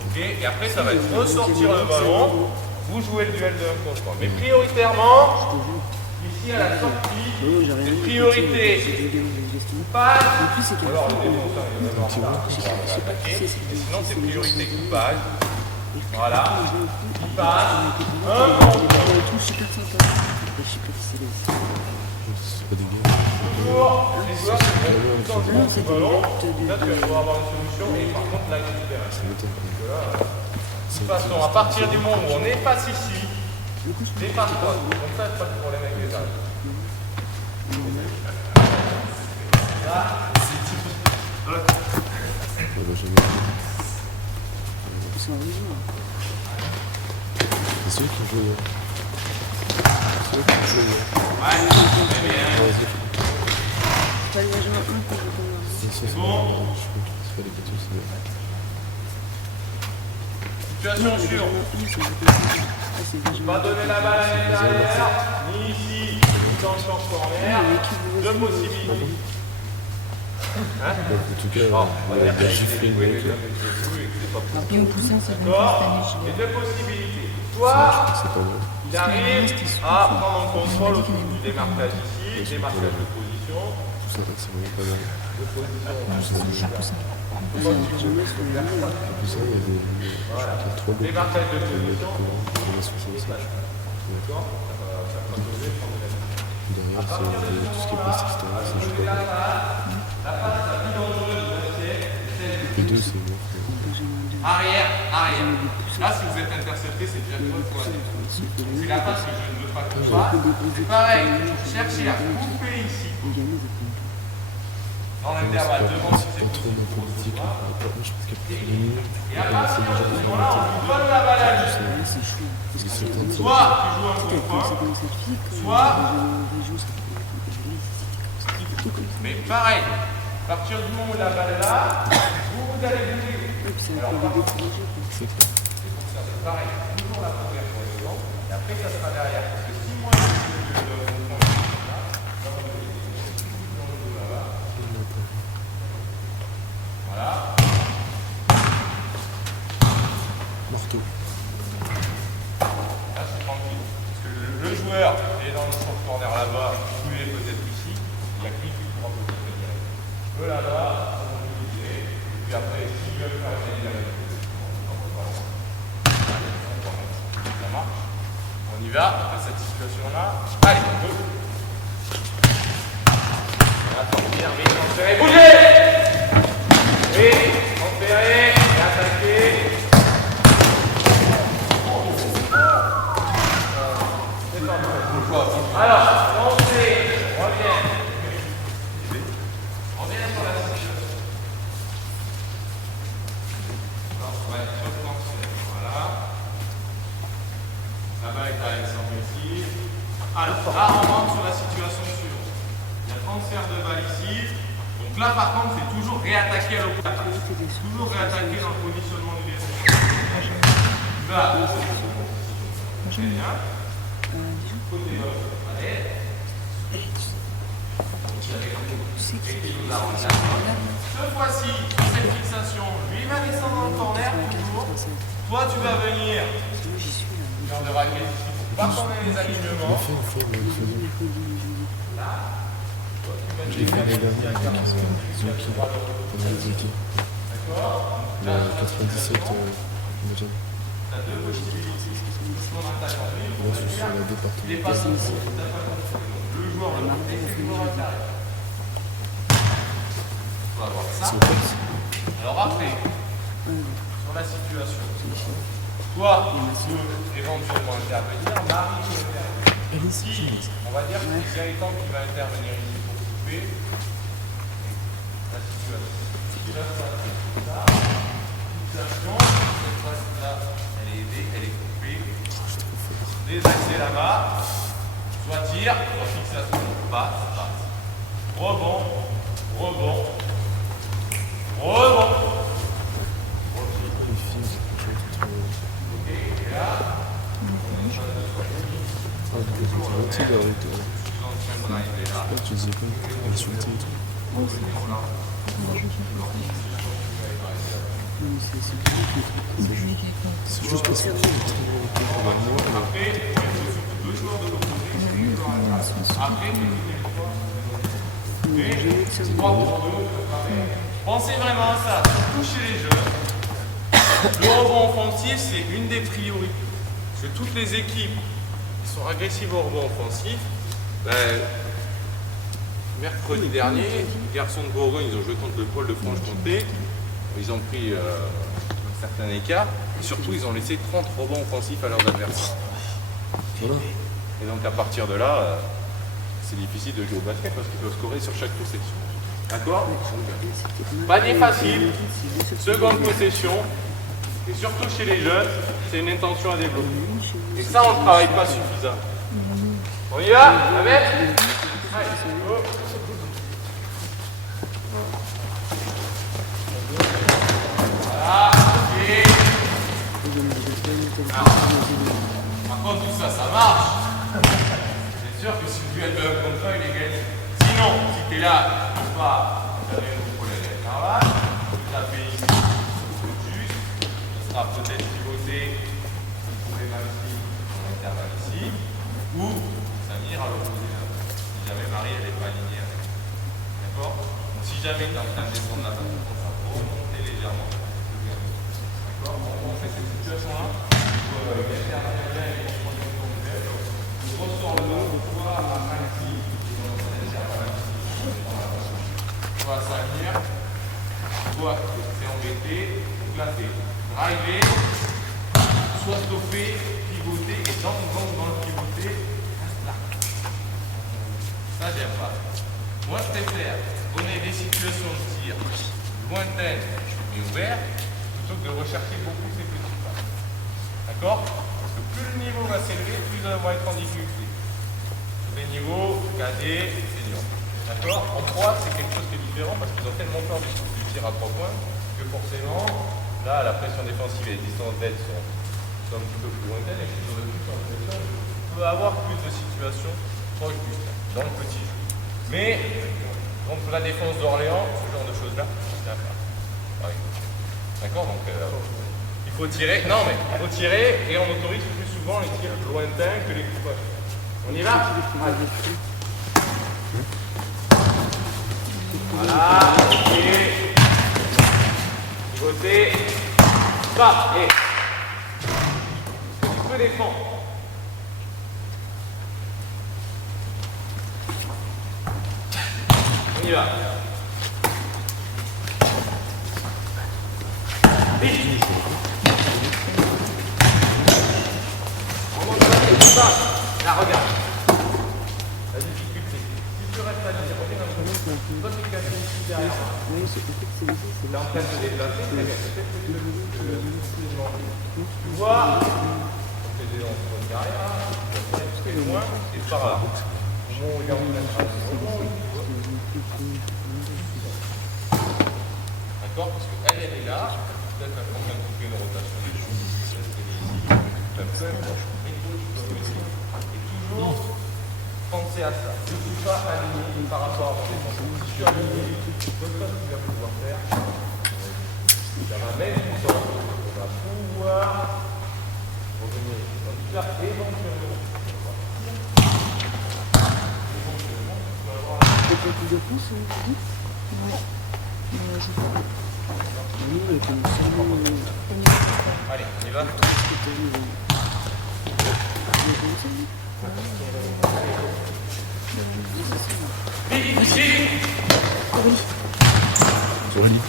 Ok, et après ça va être ressortir le ballon, vous jouez le duel de 1 contre 1. Mais prioritairement, ici Ici, à la sortie, Oh, j'ai rien c'est dit, priorité. c'est du game de destin. Coupage. En plus, c'est qu'à la Alors, fin, le défenseur, il va devoir je sais pas qui c'est, Et sinon, c'est priorité c'est coupage. Voilà. Il passe. et tout super sympa. Et je sais pas qui c'est les. C'est pas des gars. Toujours, les joueurs se mettent tout dans le Non, c'est des ballon. luttes Là, tu vas de. pouvoir avoir une solution. Et par contre, là, tu libères. Ça m'étonne. De toute façon, à partir du moment où on efface ici, dépasse pas. Donc ça, c'est pas de problème avec les âges. Ouais, bah, jamais. Ils sont originaux. C'est ceux qui jouent. C'est ceux qui jouent. Ouais, c'est fait. Pas les agents 1 que je commence. C'est bon. C'est pas les gâteaux, c'est bien. Situation sûre. Pas donner la balle à l'intérieur, ni ici, ni dans le champ corner. Deux possibilités. En tout cas, on va bien gifler le mec. Et au poussin, c'est bon D'accord. cette année, je Les l'ai. deux possibilités. Soit C'est pas mal. il arrive à prendre en contrôle au niveau du démarquage ici, démarquage de position. Tout ça, c'est vraiment pas mal. Chaque poussin. En plus, ça, il y a des. Je crois qu'il y a 3 lots. Démarquage de position. Il y en a 65. Derrière, c'est tout ce qui est plastique, etc. Ça joue pas mal. Les deux, c'est bon. Arrière, arrière. Là, si vous êtes intercepté, c'est déjà une bonne fois. C'est la passe que je ne veux pas qu'on fasse. C'est pareil, cherchez à couper ici. Dans l'intervalle, devant si c'est Pas trop de politique. Moi, je pense qu'il y a plus de minutes. Et à partir de ce moment-là, on lui donne la balle à lui. C'est chaud. Parce que c'est Soit tu joues un coup comme ça point, commence à être physique. Soit- Les joueurs, ça fait comme ça. mais pareil. À partir du moment où la balle est là, vous allez bouger. Et puis c'est un peu l'idée pour les jeux. C'est clair. C'est pareil, toujours la première pour les gens, et après ça sera derrière. Parce que si moi je suis voilà. Marteau. Là c'est tranquille. Parce que le joueur est dans le champ de corner là-bas, vous est peut-être ici, il y a qui pourra peut-être le direct. Eux là-bas, on va utiliser, et puis après, s'ils veulent faire une élimination, ça marche. On y va, à cette situation-là. Allez, go. Attends, bien, vite, transférez, bougez. Oui, transférez, et attaquez. Alors, lancez, reviens. Reviens sur la situation. Ouais, sur le transfert, voilà. La balle est Alexandre ici. Alors, là, on rentre sur la situation suivante. Il y a transfert de balle ici. Donc là, par contre, c'est toujours réattaquer à l'opposé. Toujours réattaquer dans le positionnement du défenseur. Là, très bien. Côté allez. Cette fois-ci, cette fixation, lui va descendre dans le corner toujours. Toi, tu vas venir faire de raquettes ici pour pas tourner les alignements. J'ai fait les derniers avec Zoki, pendant les Zoki. Le 97, imagine. Là, je suis sur la département. Le joueur le marque, c'est le joueur intérieur. On va voir ça. C'est au Perse. Alors après, sur la situation, toi, tu peux éventuellement intervenir, Marie peut intervenir. Si, on va dire que c'est Gaëtan qui va intervenir ici pour couper la situation. Si là, ça, fixation, cette phase-là, elle est aidée, elle est coupée. Désaxer là-bas, soit tir, soit fixation, passe, passe. Rebond, rebond, rebond. Les filles, c'est trop. Ok, et là, Ah, du coup, c'est gentil d'arrêter. l'ancien drive est là. Je disais pas, insulter et tout. C'est juste parce que tu es très Après, il faut surtout deux joueurs de l'autre côté. Après, pensez vraiment à ça, surtout chez les jeunes. Le rebond offensif, c'est une des priorités. Parce que toutes les équipes qui sont agressives au rebond offensif, mercredi dernier, les garçons de Bourgogne, ils ont joué contre le Pôle de Franche-Comté. Ils ont pris un certain écart. Et surtout, ils ont laissé 30 rebonds offensifs à leurs adversaires. Et donc, à partir de là, c'est difficile de jouer au basket parce qu'ils peuvent scorer sur chaque possession. D'accord? Panier facile, seconde possession. Et surtout chez les jeunes, c'est une intention à développer. Et ça, on ne travaille pas suffisamment. On y va? La mettre? Allez, go. Voilà, ok. Par contre, tout ça, ça marche. C'est sûr que si vous êtes un contrat, il est gagné. Sinon, si tu es là, tu ne pas, vous avez un problème avec Carval, vous tapez ici, juste, ce sera peut-être pivoté, vous pouvez même ici, dans l'intervalle ici, ou Samir à l'opposé là, si jamais Marie elle n'est pas alignée avec. D'accord? Donc si jamais tu es en train de descendre la balle, ça peut remonter légèrement. D'accord? On fait cette situation-là, on ressort le long, soit à Maxi, soit Samir, soit c'est embêté, donc là c'est driver, soit stopper, pivoter, et dans le pivoter, reste là. Ça j'aime pas. Moi je préfère donner des situations de tir lointaines et ouvertes, plutôt que de rechercher beaucoup ces petits pas. D'accord? Parce que plus le niveau va s'élever, plus on va être en difficulté. Sur des niveaux cadets et seniors. D'accord? En 3, c'est quelque chose qui est différent parce qu'ils ont tellement peur du tir à 3 points que forcément, là, la pression défensive et les distances d'aide sont un petit peu plus lointaines et qu'ils auraient plus en pression. On peut avoir plus de situations proches du tir dans le petit jeu. Mais, donc la défense d'Orléans, ce genre de choses-là, c'est à faire. Ouais. D'accord? Donc, il faut tirer. Non, mais il faut tirer et on autorise plus souvent les tirs lointains que les coups bas. On y va? Voilà, ok. Pivoter. Pas. Et. Tu peux défendre. On y va. Vite. On monte ça. Là, regarde. La difficulté. Si tu restes à dire, reviens un peu. Toi, tu casses ici derrière. Tu es en train de te déplacer. Tu vois, on fait des lancers de carrière. Tu fais loin, c'est par là. Au moment où il est en train de travailler. D'accord? Parce qu'elle, elle est là. Peut-être qu'elle est en train de couper une rotation des choses. Et toujours penser à ça. Ne suis pas aligné par rapport à mon défense. Si je suis aligné, je ne sais pas ce qu'il va pouvoir faire. Ça va mettre du temps. On va pouvoir revenir dans le plat éventuellement. Et quand tu dépenses, on dit? Ouais. Mais je crois pas. Nous, avec une allez, on y va. Aurélie.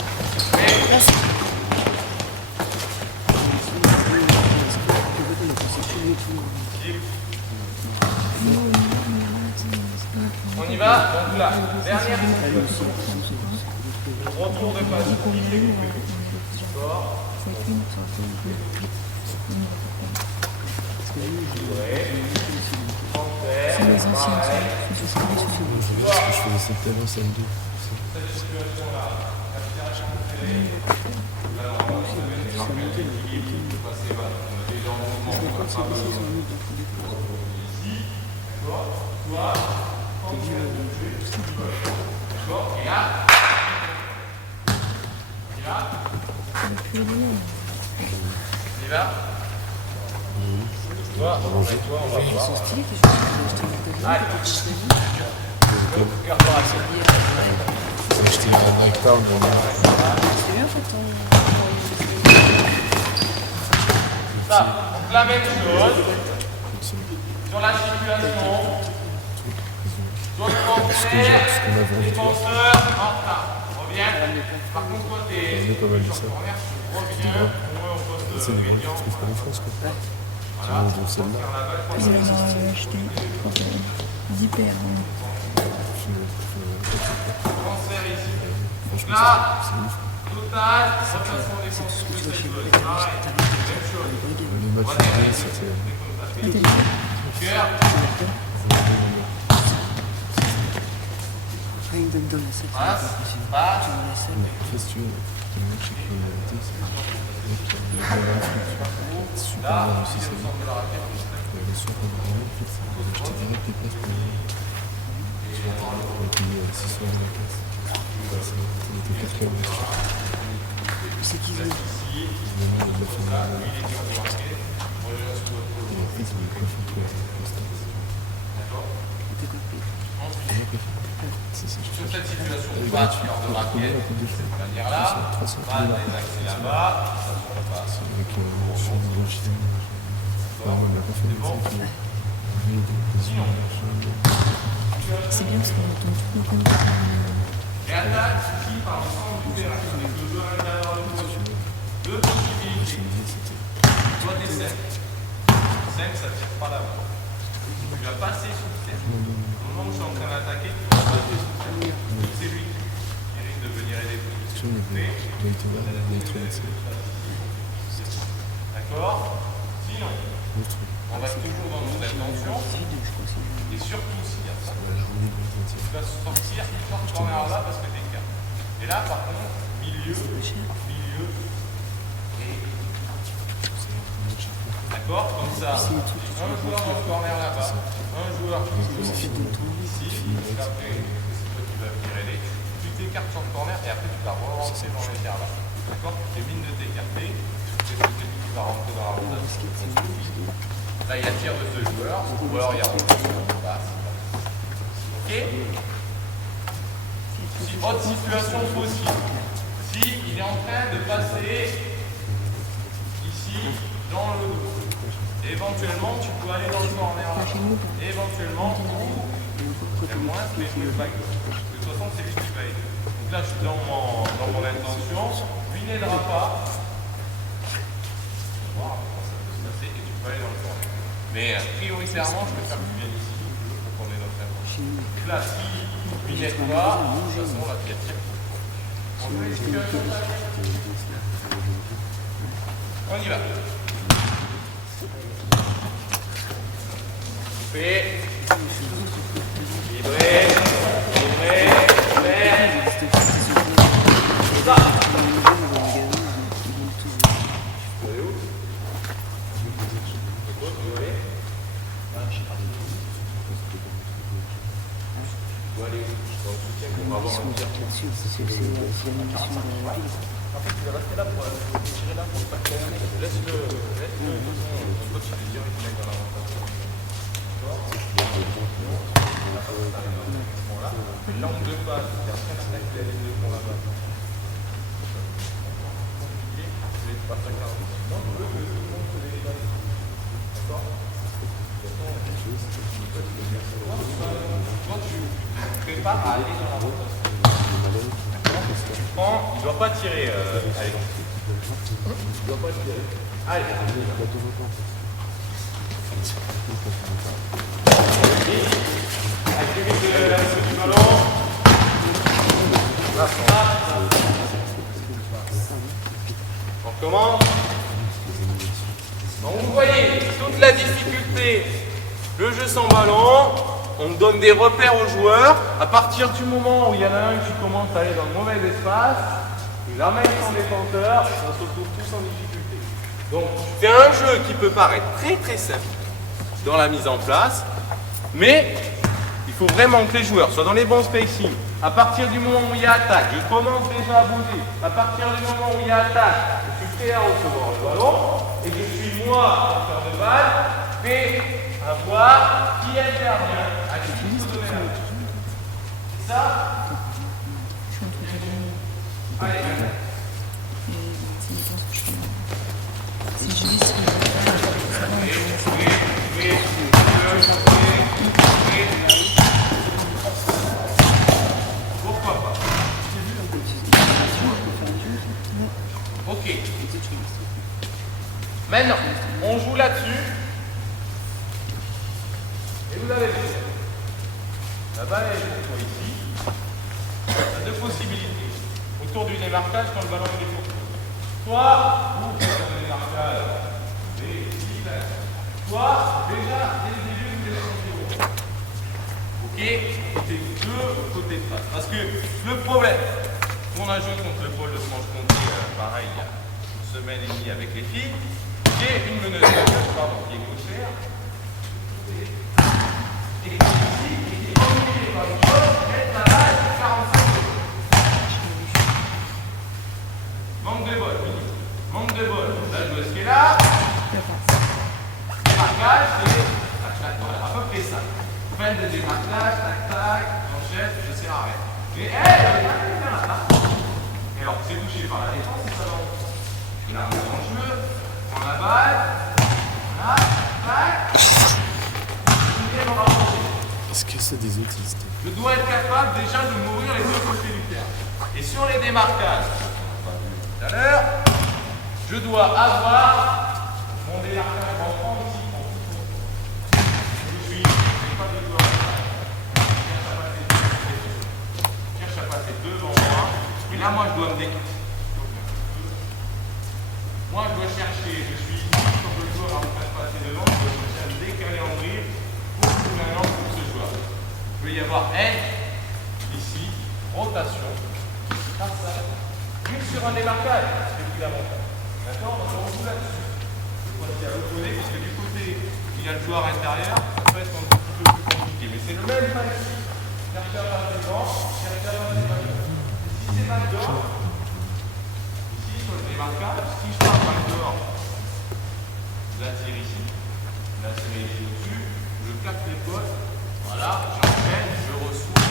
On y va, donc là, dernière situation. Retour de passe. C'est les anciens, je faisais ça tout à l'heure, samedi. Et là, on y va. Toi, on va voir. Ils sont stylés, que je suis Allez. Cœur par action. J'ai acheté un hectare dans le... C'est bien quand on... Ça, donc la même chose. Sur la situation. Zone contraire, défenseur, en retard. Reviens. Par contre, toi, t'es pas mal de ça. reviens. On poste C'est des gens qui gagnant. trouvent pas les France, quoi. Voilà. Donc celle-là, Vous allez en acheter 10 paires. Transfert ici. franchement, Là, c'est ouf. total, rotation défensive de cette zone. Pareil, même chose. Les matchs d'hier, c'était... Cœur. Après, ils me donnent dans la salle. Passe. Passe. Qu'est-ce que tu veux? Le mec, j'ai pris une idée, c'est... Le mec, il a bien un truc. Super Là, bien aussi, ça le va. centre de la raquette. Le soir, on va en fait, j'ai acheté direct des places pour les... On va payer 600 € la place. On était 4 euros. C'est qui veut? Il m'a mis la finale. Et après, ils ont pas fait quoi. C'est ça, je Sur cette situation, Elle est pas de gratuite. cœur de Combien raquette. la coupe de cheveux? De cette manière-là. 300 Pas des accès là-bas. Ça se passe. Avec je suis en Chine. On n'a pas fait médecin qui a mis des Sinon. C'est bien parce qu'on entend tout le temps. Et attaque suffit par le centre du terrain. Avec le jeu à l'intérieur de l'opposition. Deux possibilités. Soit des 5. 5, ça ne tire pas là-bas. Tu vas passer sous le terrain. Au moment où je suis en train d'attaquer, tu vas passer sous le terrain. C'est lui qui risque de venir aider plus. D'accord? Sinon, on reste toujours dans notre intention. Et surtout s'il y a ça, tu vas sortir short corner là parce que t'es calme. Et là, par contre, milieu. Et... D'accord? Comme ça, un joueur dans le corner là-bas, un joueur ici, donc après, c'est toi qui vas venir aider. Tu t'écartes sur le corner et après tu vas relancer dans l'écart là. D'accord? Tu mine de t'écarter, c'est celui qui va rentrer dans la rotation. Là, il y a tir de ce joueur, ou alors il y a rotation. Ok? Si autre situation possible, si il est en train de passer ici dans le dos, éventuellement tu peux aller dans le corner là. Éventuellement, c'est moins, mais je mets le back. De toute façon, c'est lui qui va aider. Donc là, je suis dans mon intention. Lui n'aidera pas. On va voir comment ça peut se passer et tu peux aller dans le corner. Mais prioritairement, je préfère que tu viennes ici pour qu'on ait notre intention. Donc là, si lui n'aide pas, de toute façon, là, tu as tir. On y va. Fait. Livré. Ça. L'angle de base, c'est après l'attaque des deux pour là-bas. Toi, tu prépares à aller dans la rotation. Tu prends, il ne doit pas tirer. Allez, donc. Il ne doit pas tirer. Allez. Avec de la mise du ballon. On commence. Donc vous voyez toute la difficulté. Le jeu sans ballon, on donne des repères aux joueurs. À partir du moment où il y en a un qui commence à aller dans le mauvais espace, il amène son défenseur, on se retrouve tous en difficulté. Donc c'est un jeu qui peut paraître très simple dans la mise en place, mais il faut vraiment que les joueurs soient dans les bons spacing. À partir du moment où il y a attaque, je commence déjà à bouger. À partir du moment où il y a attaque, je suis prêt à recevoir le ballon et je suis moi, porteur de balle, fais avoir qui intervient. À qui il faut donner la balle. C'est ça? Je suis entre guillemets. Allez, Ça dépend ce que je fais. Si je lis ce que je veux faire, ça va. pourquoi pas? Ok. Maintenant, on joue là-dessus. Et vous avez vu. La balle est pour toi ici. Il y a deux possibilités. Autour du démarquage quand le ballon est pour toi. Soit vous faites un démarquage et ici, là. Soit déjà dès le début vous laissez en ok, c'est deux côtés de face. Parce que le problème, on a joué contre le pôle de Franche-Comté, pareil, il y a une semaine et demie avec les filles. J'ai une meneuse pardon, qui est gauchère. Et qui est ici, et qui est obligée par une chose, mettre la balle à 45 secondes. Manque de bol, manque de bol. La joueuse qui est là. Démarquage, c'est à peu près ça. Fin de démarquage, tac tac, enchaîne, je sais arrête. Et elle, et alors, c'est touché par la défense, et ça va. Il a un en jeu, prend la balle, voilà, tac. Est-ce que c'est des autistes? Je dois être capable déjà de m'ouvrir les deux côtés du terrain. Et sur les démarquages, on va vu tout à l'heure, je dois avoir mon démarquage en France ici. Je suis, pas de joueur. Cherche à passer devant moi. Et là, moi, je dois me décaler. Moi, je dois chercher, je suis ici, quand le joueur va me faire passer devant, je dois chercher à me décaler en dribble pour trouver un angle pour ce joueur. Il peut y avoir elle, ici, rotation, comme ça. Juste sur un démarquage, c'est plus l'avantage. D'accord? Donc on joue là-dessus. Je crois qu'il y a l'opposé, parce que du côté, il y a le joueur intérieur, ça peut être un petit peu plus compliqué. Mais c'est le même principe. Chercher à passer devant, chercher à passer devant. Si c'est pas dedans, ici, sur le démarquage, si je pars pas dehors, je la tire ici, je la tire ici au-dessus, je claque l'épaule, voilà, j'enchaîne, je reçois.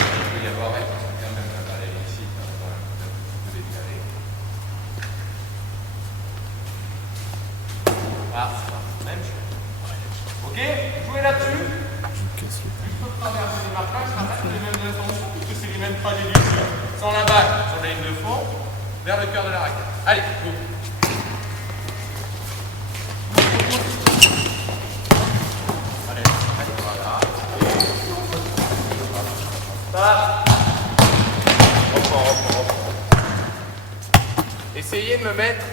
Il peut y avoir, parce que quand même la balle est ici, un peu décalée. Ah, même chose. Ok, jouez là-dessus. Je casse le Tu peux traverser les marquages, ça reste les mêmes intentions, puisque c'est les mêmes trajets du jeu. Sans la balle, sur la ligne de fond, vers le cœur de la raquette. Allez, go. Allez, voilà. Stop. Reprends. Essayez de me mettre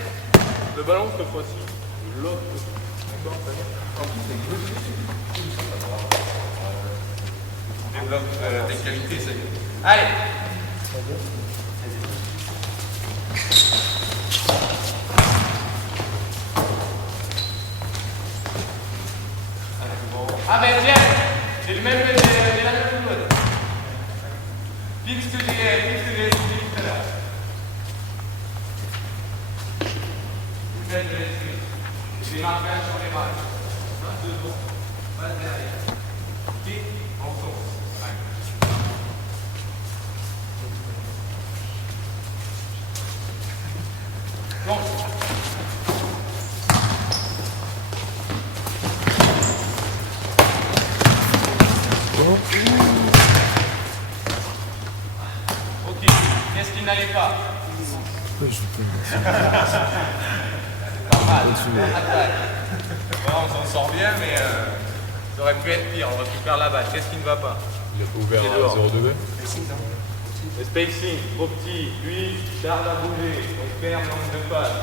le ballon cette fois-ci de l'autre côté. D'accord? Développe des qualités, ça y est. Allez. Ah ben tiens, c'est le même, c'est la même chose. Pile ce que j'ai dit tout à l'heure. J'ai marquage sur les bras. Devant, pas derrière. Ok, en sens. Bon. Ok, qu'est-ce qui n'allait pas? Ouais, je peux. Pas mal. Voilà, on s'en sort bien, mais ça aurait pu être pire. On récupère la balle. Qu'est-ce qui ne va pas? Il a pas ouvert à 0,2. Le spacing, trop petit. Lui, tarde à bouger. Donc perd l'angle de passe.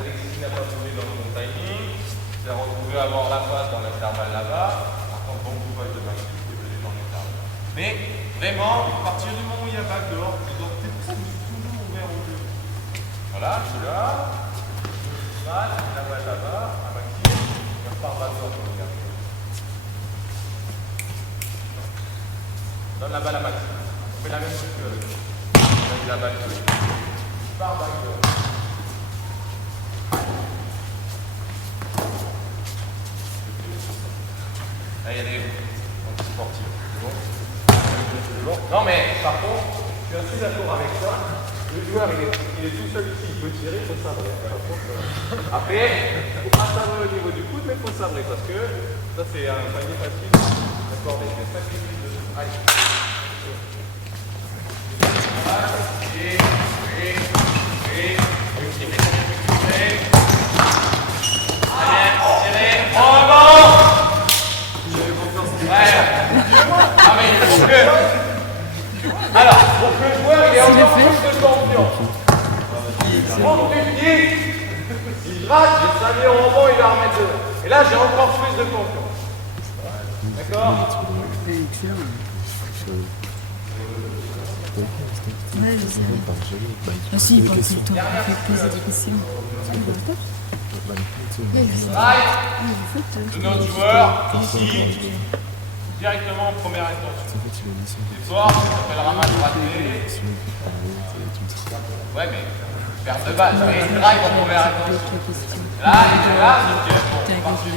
Alexis n'a pas bougé dans son timing. Il s'est retrouvé à avoir la passe dans l'intervalle là-bas. Par contre, bon coupage de Maxime qui est venu dans l'intervalle. Mais vraiment, à partir du moment où il y a balle dehors, c'est pour ça que je suis toujours ouvert au jeu. Voilà, je suis là. Balle, la balle là-bas, à Maxime. Il repart balle dehors pour le garder. Donne la balle à Maxime. On fait la même chose que avec lui. Donne la balle de lui. Il part balle dehors. Là, il y a des sportifs. C'est bon. Non, mais par contre, je suis assez d'accord avec ça. Le joueur, il est tout seul ici, il peut tirer, il faut sabrer. Après, il ne faut pas sabrer au niveau du coude, mais il faut sabrer parce que ça, c'est un panier facile. D'accord, des 5 minutes de. Allez. Alors, pour que le joueur il est encore plus de confiance. Il monte du pied, il rate, il s'en au rebond, il va remettre dedans. Et là, j'ai encore plus de confiance. D'accord? Ouais, je sais. Ah si, il pense que toi, il fait poser des questions. De notre joueur, ici, directement en première intention. C'est fort, ça s'appelle ramasse raté. Ouais, mais perte de balle, mais il drive en première intention. Là, il est là, donc on part sur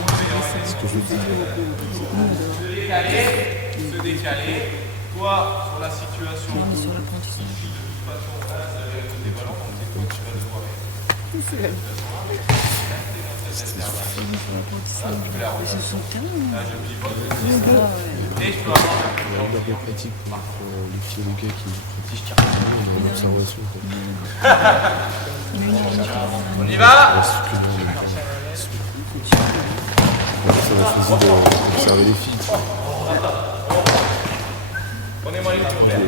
se décaler. Toi, sur la situation, Sur l'apprentissage. de toute façon, là, ça va être des ballons, donc c'est quoi que tu vas devoir faire. C'est son terrain. Là, je pivote, et je peux avoir un peu La bien pratique pour les petits le gars qui pratique dans l'observation. On y va? Ça va choisir d'observer les filles. Prenez-moi les pieds ouverts.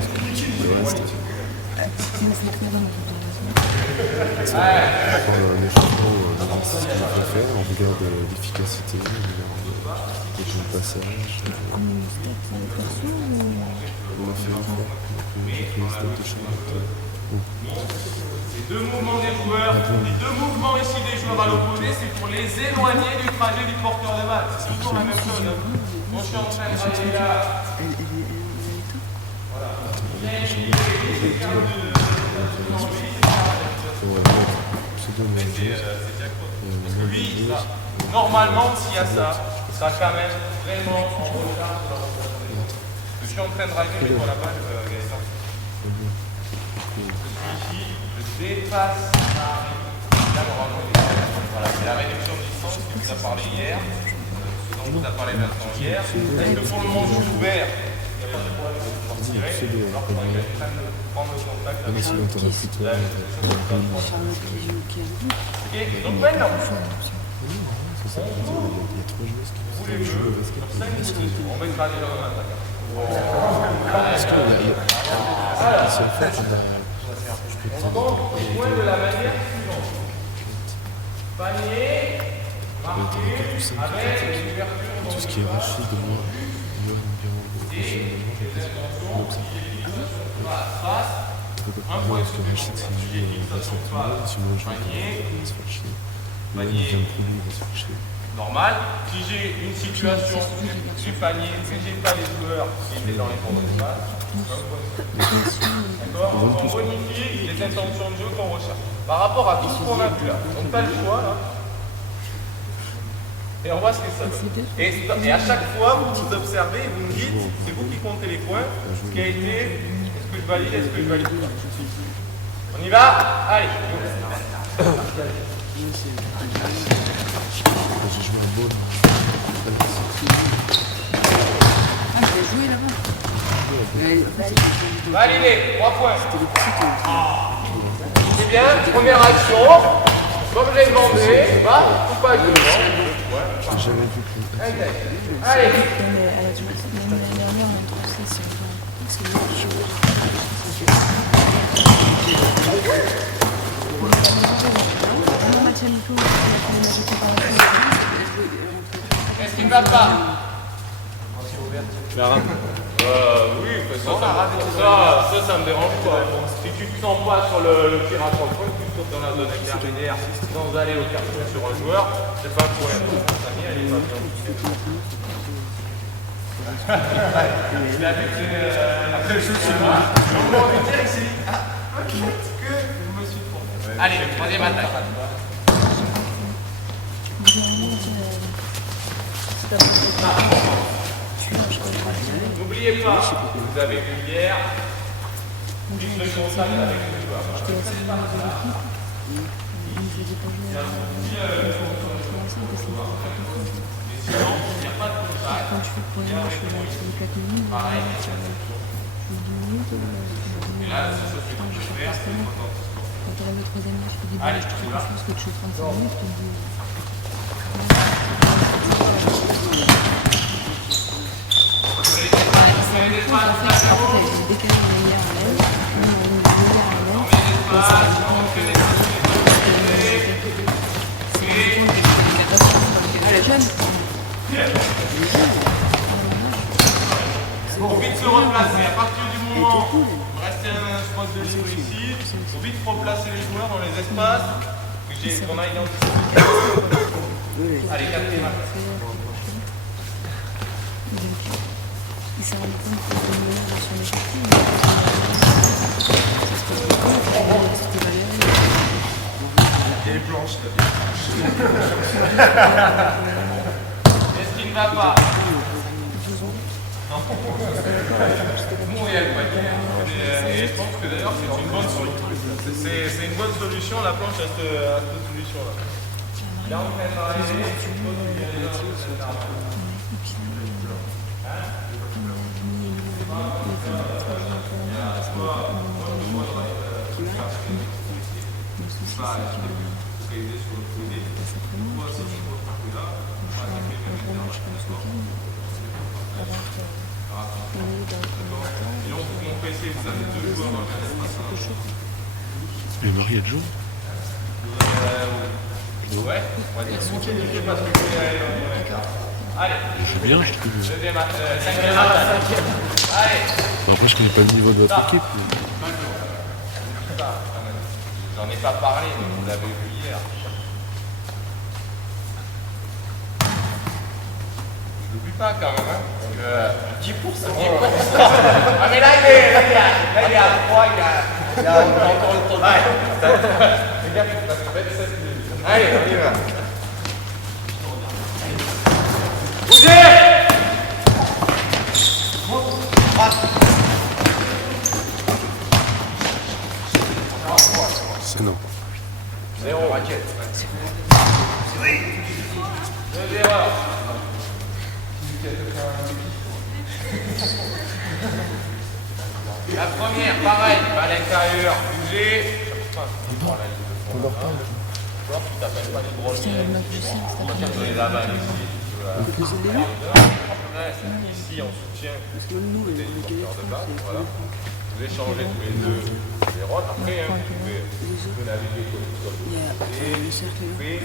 Les changements, c'est ce qu'il faut faire. On regarde l'efficacité, on regarde les jeux de passage. On va faire les stats de chaque acteur. Les deux mouvements des joueurs, les deux mouvements ici des joueurs à l'opposé, c'est pour les éloigner du trajet du porteur de balle. C'est toujours la même chose. Moi, je suis en train d'aller là. Lui, normalement, s'il y a ça, il sera quand même vraiment en retard sur la rotation. Je suis en train de driver, mais pour la balle, ici, je dépasse là, normalement, voilà, c'est la réduction de distance que vous a parlé hier, ce dont vous a parlé Vincent hier. Est-ce que pour le moment, je suis ouvert? Il n'y a pas de problème, je vais pouvoir tirer. Alors, il est en train de prendre le contact avec Sinon, tu auras plutôt Ok, donc maintenant, c'est ça, il y a trois joueuses qui jouent au basket. on mettra déjà dans l'attaque. Est-ce qu'il y a si en fait, On monte les points de la manière suivante. Panier, marqué, avec l'ouverture. tout ce qui est rachis de moi, Un point parce que Rachid, c'est lui, il passe à tout le monde, sinon je vais se faire chier. Même vient de plus, il va se faire chier. Normal. Si j'ai une situation du panier, mais j'ai pas les joueurs qui étaient dans les fonds de balle, d'accord, on bonifie les intentions de jeu qu'on recherche. Par rapport à tout ce qu'on a vu là. Donc tu as le choix là. Et on voit ce que ça donne. Et à chaque fois, vous vous observez, vous me dites, c'est vous qui comptez les points, ce qui a été, est-ce que je valide, est-ce que je valide pas. On y va? Allez. J'ai joué un ball. Ah, je vais jouer là-bas. Validé, 3 points. C'est bien, première action. Comme j'ai demandé, va, ou pas devant. J'ai jamais vu que. Allez. Mais elle a joué. Même l'année dernière, on a trouvé ça, c'est lui qui joue. Un match amico, elle a jeté par la fenêtre. Qu'est-ce qui ne va pas? Oui, ça me dérange pas. Si tu te sens pas sur le tir à 3 points, tu sautes dans la zone intermédiaire sans aller au carton sur un joueur, c'est pas un problème. Samy, elle est pas bien. Il a vu que après le shoot chez moi, on m'a envie de dire ici. Peut-être que je me suis trompé. Allez, troisième attaque. C'est pas pas, vous avez une bière, prise de contact avec le joueur. Je te laisse aller dans l'équipe. Je ne dis pas jouer quand tu fais le premier match, je fais 4 minutes, je fais 10 minutes, putain, je fais pas ce temps. Quand tu arrives au troisième match, tu te dis, bon, je te fais confiance que tu fais 35 minutes, je te dis... Faut vite se replacer. À partir du moment où il reste un espace de libre ici, il faut vite replacer les joueurs dans les espaces qu'on a identifiés. Allez, 4 Il s'est rendu compte que le meilleur sur les parties, il y a les planches. Qu'est-ce qui ne va pas? Et je pense que d'ailleurs c'est une bonne solution. C'est une bonne solution, la planche a cette solution là. Là on fait travailler. Et donc on peut essayer de ça, les deux joueurs dans le même espace. Le mari a de jour. Ouais, on va dire compliqué parce que je vais aller dans le même. Allez, Je joue bien, je trouve. deuxième, cinquième attaque. Allez. Bon, après, je connais pas le niveau de votre équipe. J'en ai pas parlé, mais vous l'avez vu hier. Je l'oublie pas quand même, hein. Donc, 10%. Ah mais là il est à 3, il a encore le temps de... Les gars, il passe 27 minutes. Allez, on y va. Bougez! C'est non. 0 raquette. 2 erreurs. La première, pareil, à l'intérieur, bougez. Tu t'appelles pas les gros liens. Là-bas, ici, on soutient les porteurs de balle. Voilà. Vous échangez tous les deux les rôles. Après, hein, vous pouvez naviguer comme et vous pouvez...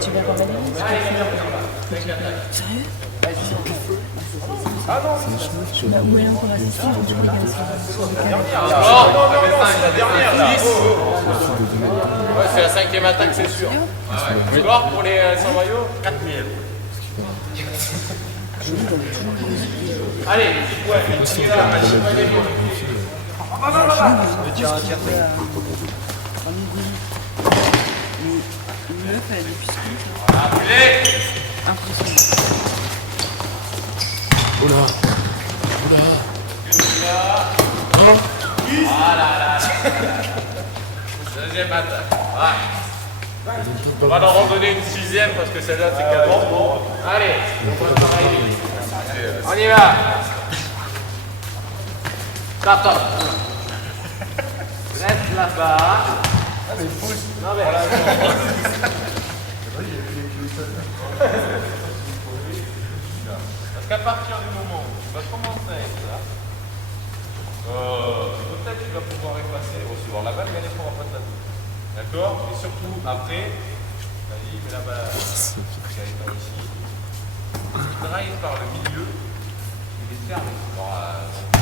Tu vas pas balayer? Sérieux? Ah non, Où est encore assisté? Tu regardes la dernière là. Ouais, c'est la cinquième attaque, c'est sûr. Score pour les sans maillot, 4000. Allez, ouais, il est là, Le meuf, elle a des puissances. Impressionnant. Oula. Deuxième attaque. Ouais. On va leur en donner une sixième parce que celle-là c'est cadeau. Allez, on va travailler. On y va. Stop. Reste là-bas. Non mais parce qu'à partir du moment où tu vas commencer à être là, peut-être tu vas pouvoir effacer, recevoir la balle, mais elle ne pourra pas te la donner. D'accord? Et surtout après, vas-y, mets la balle qui est par ici. Il drive par le milieu, il est fermé.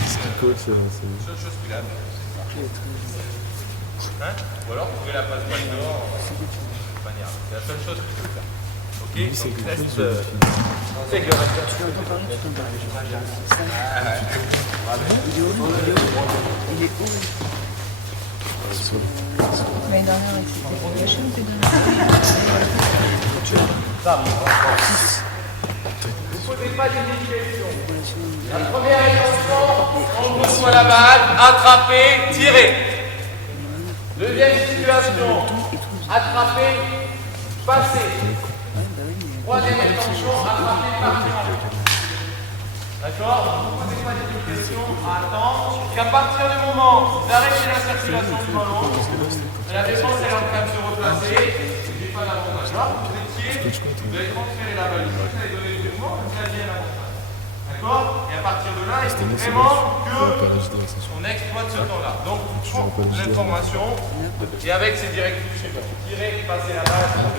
C'est cool, c'est la seule chose qu'il a à faire, c'est ça. Hein? Ou alors trouver la passe balle dehors, c'est la seule chose qu'il peut faire. Ok, donc test. C'est que Il est où? sol. L'année dernière, il s'était caché ou t'es dernière? Vous ne posez pas d'indication. La première intention, on reçoit la balle, attraper, tirer. Deuxième situation, attraper, passer. Troisième intention, attraper, partir. D'accord? Vous ne posez pas d'indication à attendre qu'à partir du moment où vous arrêtez la circulation du ballon, la défense est en train de se replacer, n'ayez pas d'avantage. Là, vous étiez, vous avez transféré la balle, vous avez donné le mouvement, vous aviez l'avantage. D'accord? Et à partir de là, il faut vraiment qu'on exploite ce temps-là. Donc, l'information, et avec ces directives suivantes. Tirer, passer la balle.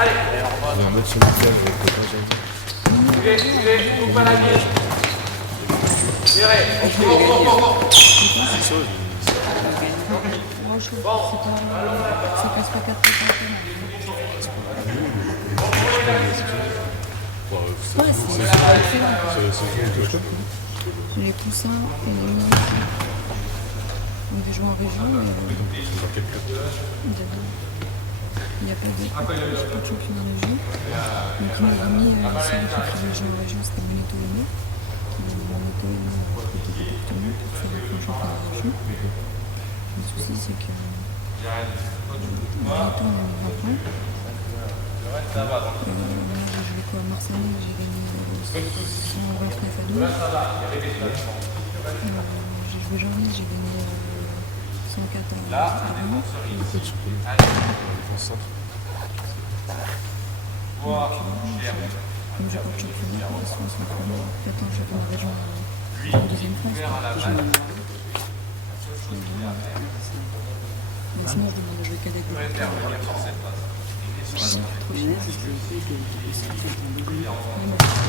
Allez! Il y a un match sur le terrain, je ne peux pas jamais. Suivez, coupe à la ligne. Tirez, on court. Moi, je trouve que ça passe pas 4 fois. Ouais, c'est les poussins et les mineurs. On devait jouer en région, mais il n'y a pas de championnat de région. Donc il m'a remis celui qui voulait jouer en région, c'était Benito Lemo. Benito Lemo était département pour faire un championnat de région. Le souci, c'est que Benito, on a mis 20 points. Là, j'ai joué quoi à Marseille, j'ai gagné 129 à 12. J'ai joué janvier, j'ai gagné 104 à 20. Comme j'ai pas de championnat, pour l'instant, c'est peut-être un championnat région en deuxième phase. Mais sinon, je demande de jouer qu'avec le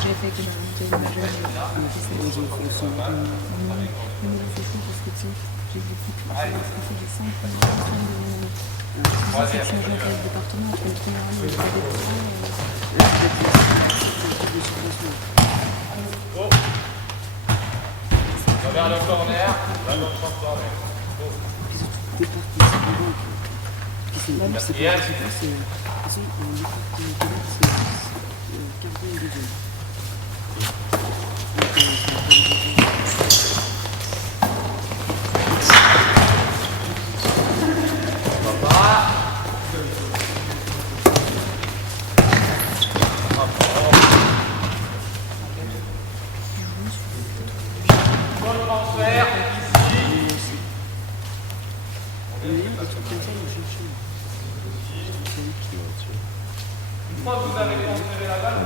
j'avais fait que ma jeune, j'ai beaucoup de j'ai 5 sections avec le département entre le général et le Vers le corner, là dans le champ de corner. Une fois que vous avez transféré la balle,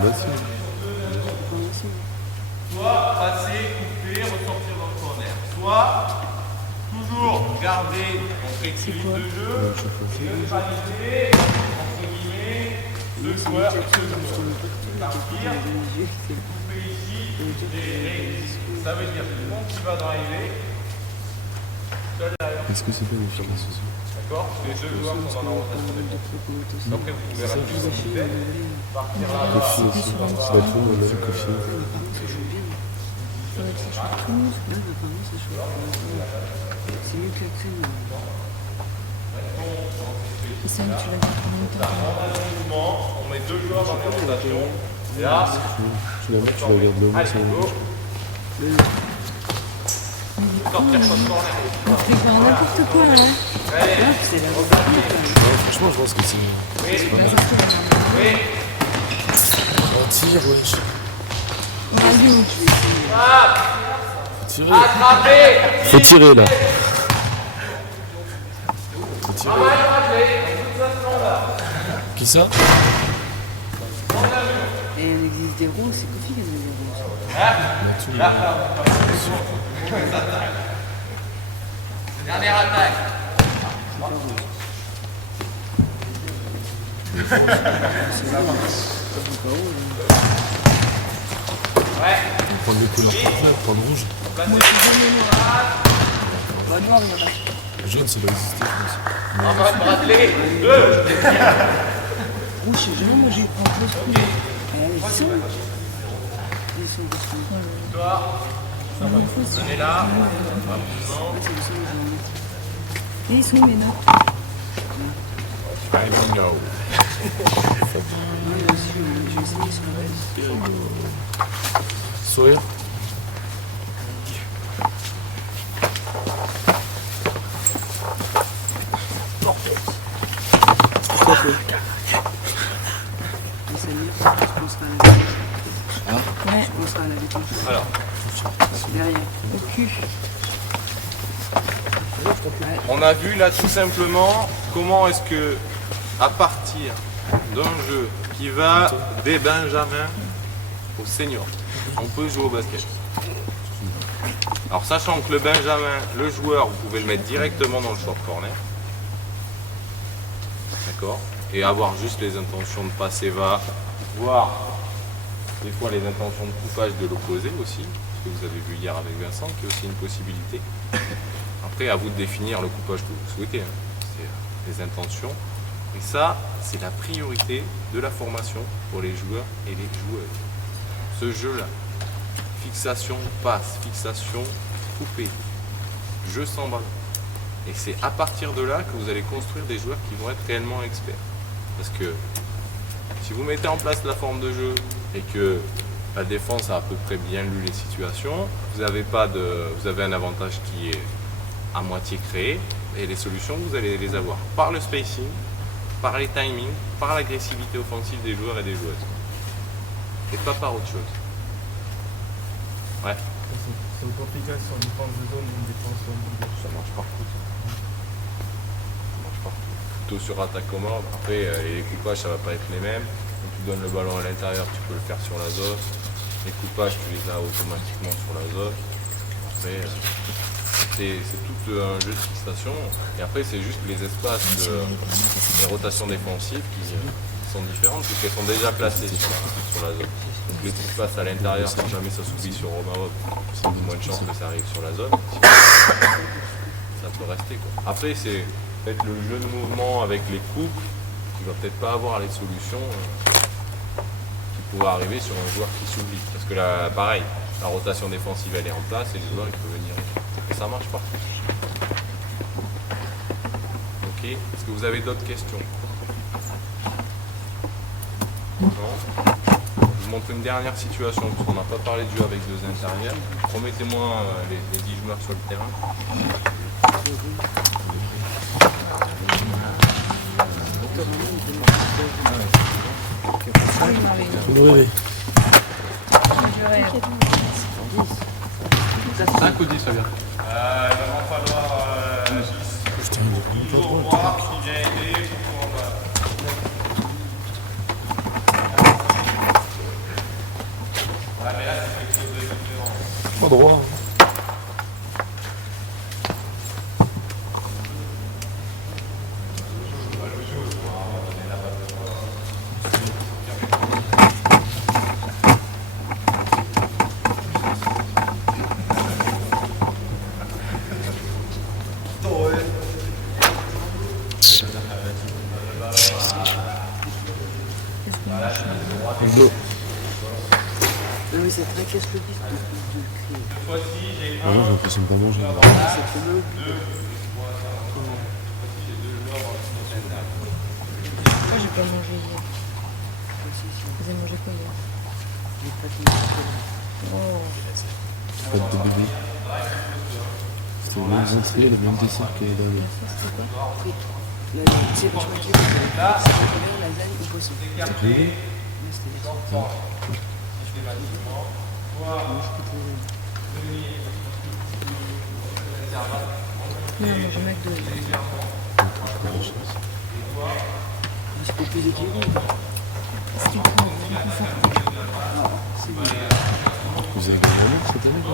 soit passer, couper, ressortir dans le corner. Soit toujours garder votre équilibre de jeu et neutraliser, entre guillemets, le joueur et ce joueur. Partir, couper ici, et ça veut dire que le monde qui va driver, seul derrière. Est-ce que c'est pas efficace aussi? D'accord? Les deux joueurs sont dans la rotation des portes. Après, vous pouvez rajouter ce qui fait, partir là-bas. Coffee aussi, c'est pas tout, on a le coffee. Issa, tu l'as dit combien de temps? On met deux joueurs dans les rotations. Et là, Tu la regardes le match, c'est sortir votre corner. On fait faire n'importe quoi là. franchement, je pense que c'est pas mal. Oui. On tire, wesh. Radio. Faut tirer. Attrapez. Faut tirer, là. Faut tirer. Qui ça? Et il existe des roues, c'est Kofi qui a des roues. Dernière attaque. Ouais. Prendre les couleurs, prendre rouge. Jaune, ça doit exister, je pense. On va te rappeler. Deux. Rouge, c'est jamais moi j'ai en plus rouge. Ils sont Toi. On est là. Et ils sont mes notes. I don't know. Moi, je vais essayer sur la base. Sourire. Et Samir, je penserai à la défense. Ouais, Je penserai à la défense. Alors, Derrière. au cul. on a vu là tout simplement comment est-ce que, à partir d'un jeu qui va des benjamins au senior, on peut jouer au basket. Alors sachant que le benjamin, le joueur, vous pouvez le mettre directement dans le short corner. D'accord. Et avoir juste les intentions de passer va, voire des fois les intentions de coupage de l'opposé aussi, ce que vous avez vu hier avec Vincent, qui est aussi une possibilité. Après, à vous de définir le coupage que vous souhaitez, hein. C'est les intentions. Et ça, c'est la priorité de la formation pour les joueurs et les joueuses. Ce jeu-là, fixation, passe, fixation, coupée, jeu sans ballon. Et c'est à partir de là que vous allez construire des joueurs qui vont être réellement experts. Parce que si vous mettez en place la forme de jeu et que la défense a à peu près bien lu les situations, vous avez un avantage qui est à moitié créé et les solutions, vous allez les avoir par le spacing, par les timings, par l'agressivité offensive des joueurs et des joueuses. Et pas par autre chose. Ouais. C'est autant efficace sur une défense de zone ou une défense en bout. Ça marche partout. Ça marche partout. Plutôt sur attaque commande. Après, les coupages, ça va pas être les mêmes. Quand tu donnes le ballon à l'intérieur, tu peux le faire sur la zone. Les coupages, tu les as automatiquement sur la zone. Après, c'est tout un jeu de fixation. Et après, c'est juste les espaces, les rotations défensives qui sont différentes puisqu'elles sont déjà placées sur la zone. Donc les trucs passent à l'intérieur, si jamais ça s'oublie sur Romain, c'est moins de chances que ça arrive sur la zone. Sinon, ça peut rester, quoi. Après, c'est peut-être le jeu de mouvement avec les coupes qui va peut-être pas avoir les solutions qui pourraient arriver sur un joueur qui s'oublie. Parce que là, pareil, la rotation défensive elle est en place et le joueur il peut venir. Et ça marche partout. Ok, est-ce que vous avez d'autres questions? Non. Je vous montre une dernière situation, parce qu'on n'a pas parlé de jeu avec deux intérieurs. Promettez-moi les 10 joueurs sur le terrain. Oui. 5 ou 10, ça vient. Il va m'en falloir 10. Toujours voir qui vient aider pour qu'on va. Ah, mais là, c'est quelque chose de différent. Pas droit. Non, mais ça tracasse le disque de crier. Ah non, j'ai l'impression de pas manger. Ça fait mal. Moi, j'ai pas mangé hier. Vous avez mangé quoi hier? Les pâtes mexicaines. Oh, Pâte de bébé. C'était les mêmes entrées, les mêmes desserts que les derniers. c'était quoi? Frites. Là, tu sais, tu m'as dit que c'est la lasagne au poisson. T'as pris Là, c'était la sauce. Moi, je peux te le Non, on mange McDo. C'est pour plus équilibré. C'était grand, réconfortant. C'est bon. Vous avez gagné cette année, vous?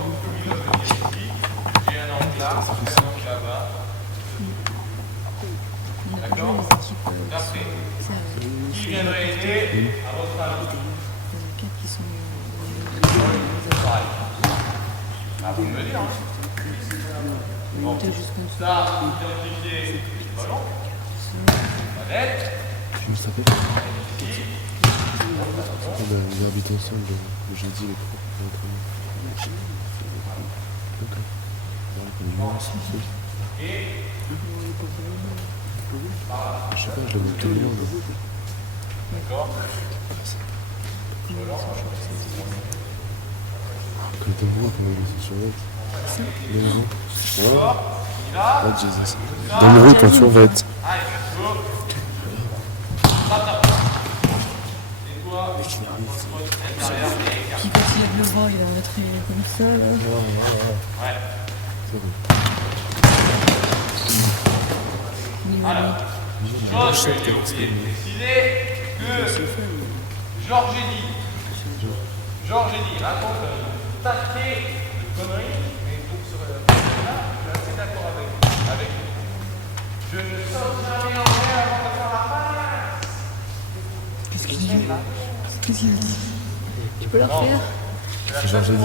On a pas joué les équipes Qui viendrait aider à votre avis? Il y en a 4 qui sont. À vous de me dire. Monter jusqu'en dessous. Ça, identifier le ballon. Manette. Comment ça s'appelle? On habite ensemble le jeudi, les cours, l'entraînement. Ok. Voilà, comme je vois, c'est Je sais pas, je l'avoue tout le monde. D'accord. Comme t'as vu, comment ils sont sur l'autre. Dans le vent. Voilà. Ah, Jesus. Dans le route, quand tu en vas être. Puis quand il lève le bras, il va rentrer comme ça, là. C'est bon. Chose que j'ai oublié de préciser, que Georges Eddy raconte un taquet de conneries, mais pour ce là, je suis assez d'accord avec lui. Je ne saute jamais en mer avant de faire la passe. Qu'est-ce qu'il dit là? Qu'est-ce qu'il dit? Tu peux la refaire? C'est Georges Eddy. Tu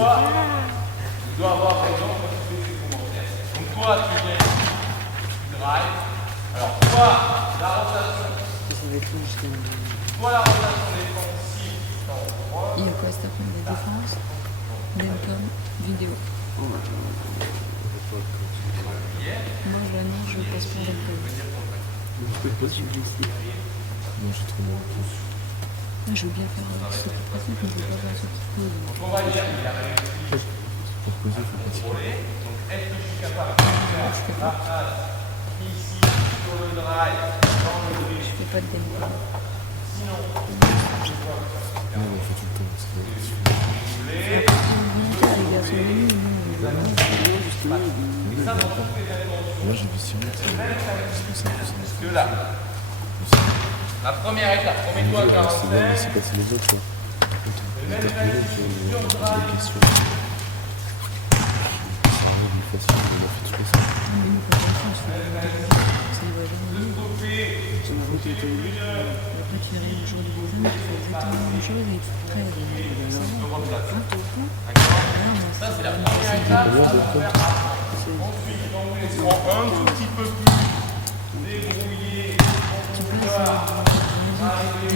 dois avoir raison quand tu fais tes commentaires. Donc toi, tu viens, tu drives. Alors toi, la rotation. Toi, la rotation défensive, Il y a quoi cet après? La défense, Delcom, vidéo. Moi, vraiment, je passe pour Delcom. Moi, j'ai trop mal. Moi, je veux bien faire ce qui pratique, mais je veux pas faire ce qui cause. on va dire qu'il a réussi Pour poser, il faut pratiquer. Donc est-ce que je suis capable de faire la phase ici, sur le drive, dans le drill? Je fais pas de Delcom. Sinon, Non, mais il faut tout le temps. C'est pas possible. Les gars sont venus, Moi, j'ai vu Cyril. C'est pour ça que que là, la première étape, remets-toi à 45. c'est pas les autres, quoi. Par contre, l'interpellé, il faut poser des questions. C'est facile, il a fait tout ça. Après, tu arrives au jour du examen, tu fais exactement la même chose et tu te crèves. Ça, c'est la première étape. Combien de comptes On prend un tout petit peu plus débrouillé. Tu peux essayer de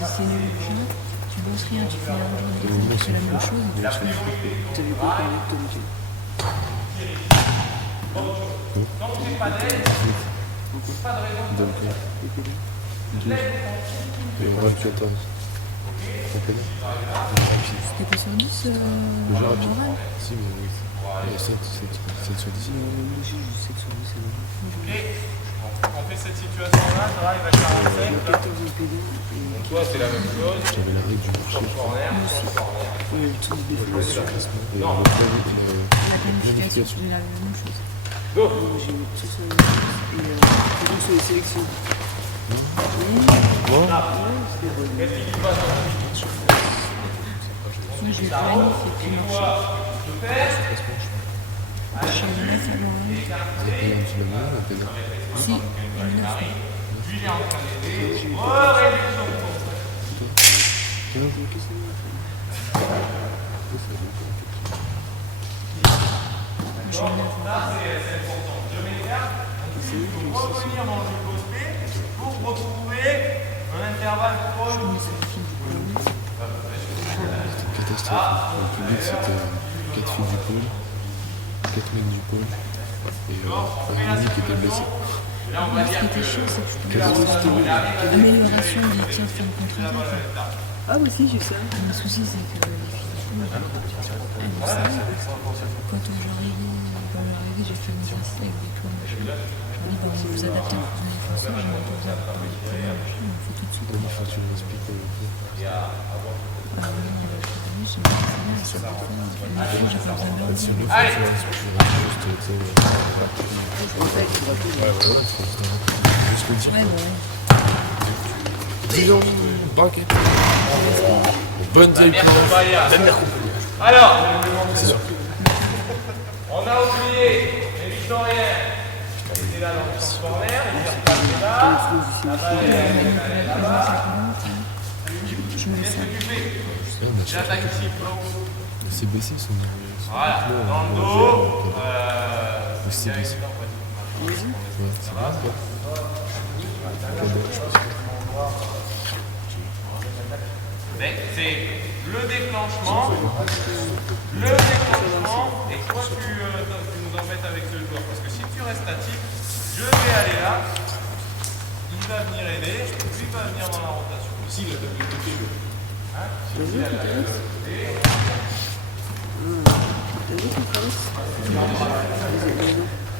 dessiner le chemin, tu bosses rien, tu fais un jour de examen, tu fais la même chose. La priorité. Tant que j'ai pas d'aide, pas de raison. Donc, 12. Et on va plus attendre. On connaît C'était pas sur 10 le jeu rapide. oral? Si, mais oui. Il y a 7 sur 10. Ok, on fait cette situation-là, drive à 45. Là. Donc toi, c'est la même chose. J'avais la règle du marché. Corner, Et le premier, La planification, c'est la même chose. Moi, je vais planifier puis marcher. Je suis allée mettre le Si, je me lève. Je me lève. revenir dans le côté pour retrouver un intervalle proche. Catastrophe. Le public, c'était 4 filles du pôle, 4 mecs du pôle, et Rémi qui était blessé. Ce qui était chiant, c'est que je pouvais amélioration des tirs de fin de contrat. Ah, moi aussi, j'ai ça. Le souci, c'est que les filles du coup, elles le savent. Quand j'arrivais, j'ai fait une exercice avec des toits, machin. Je leur dis, vous vous adaptez en fonction des défenseurs, j'ai pas besoin de parler de problème, machin, il me faut tout de suite. Comment tu l'expliques J'ai pas besoin de si on le fait, tu vois, juste, tu sais, juste le dire. Ouais, bon. Dijon, banquette. Bonne Merci, Bayard. Alors, on a oublié les Victoriens. Ils étaient là dans le corner, ils ne pas là. La balle est là-bas. Je me laisse ça. J'attaque ici, Flo. C'est baissé son. Voilà, dans le dos. C'est baissé. Ouais, c'est bien. Mais c'est le déclenchement. Et toi, tu nous embêtes avec ce joueur. Parce que si tu tu restes statique, je vais aller là, il va venir aider, lui va venir dans la rotation. Ici, le côté le. Hein, si lui, elle a le côté.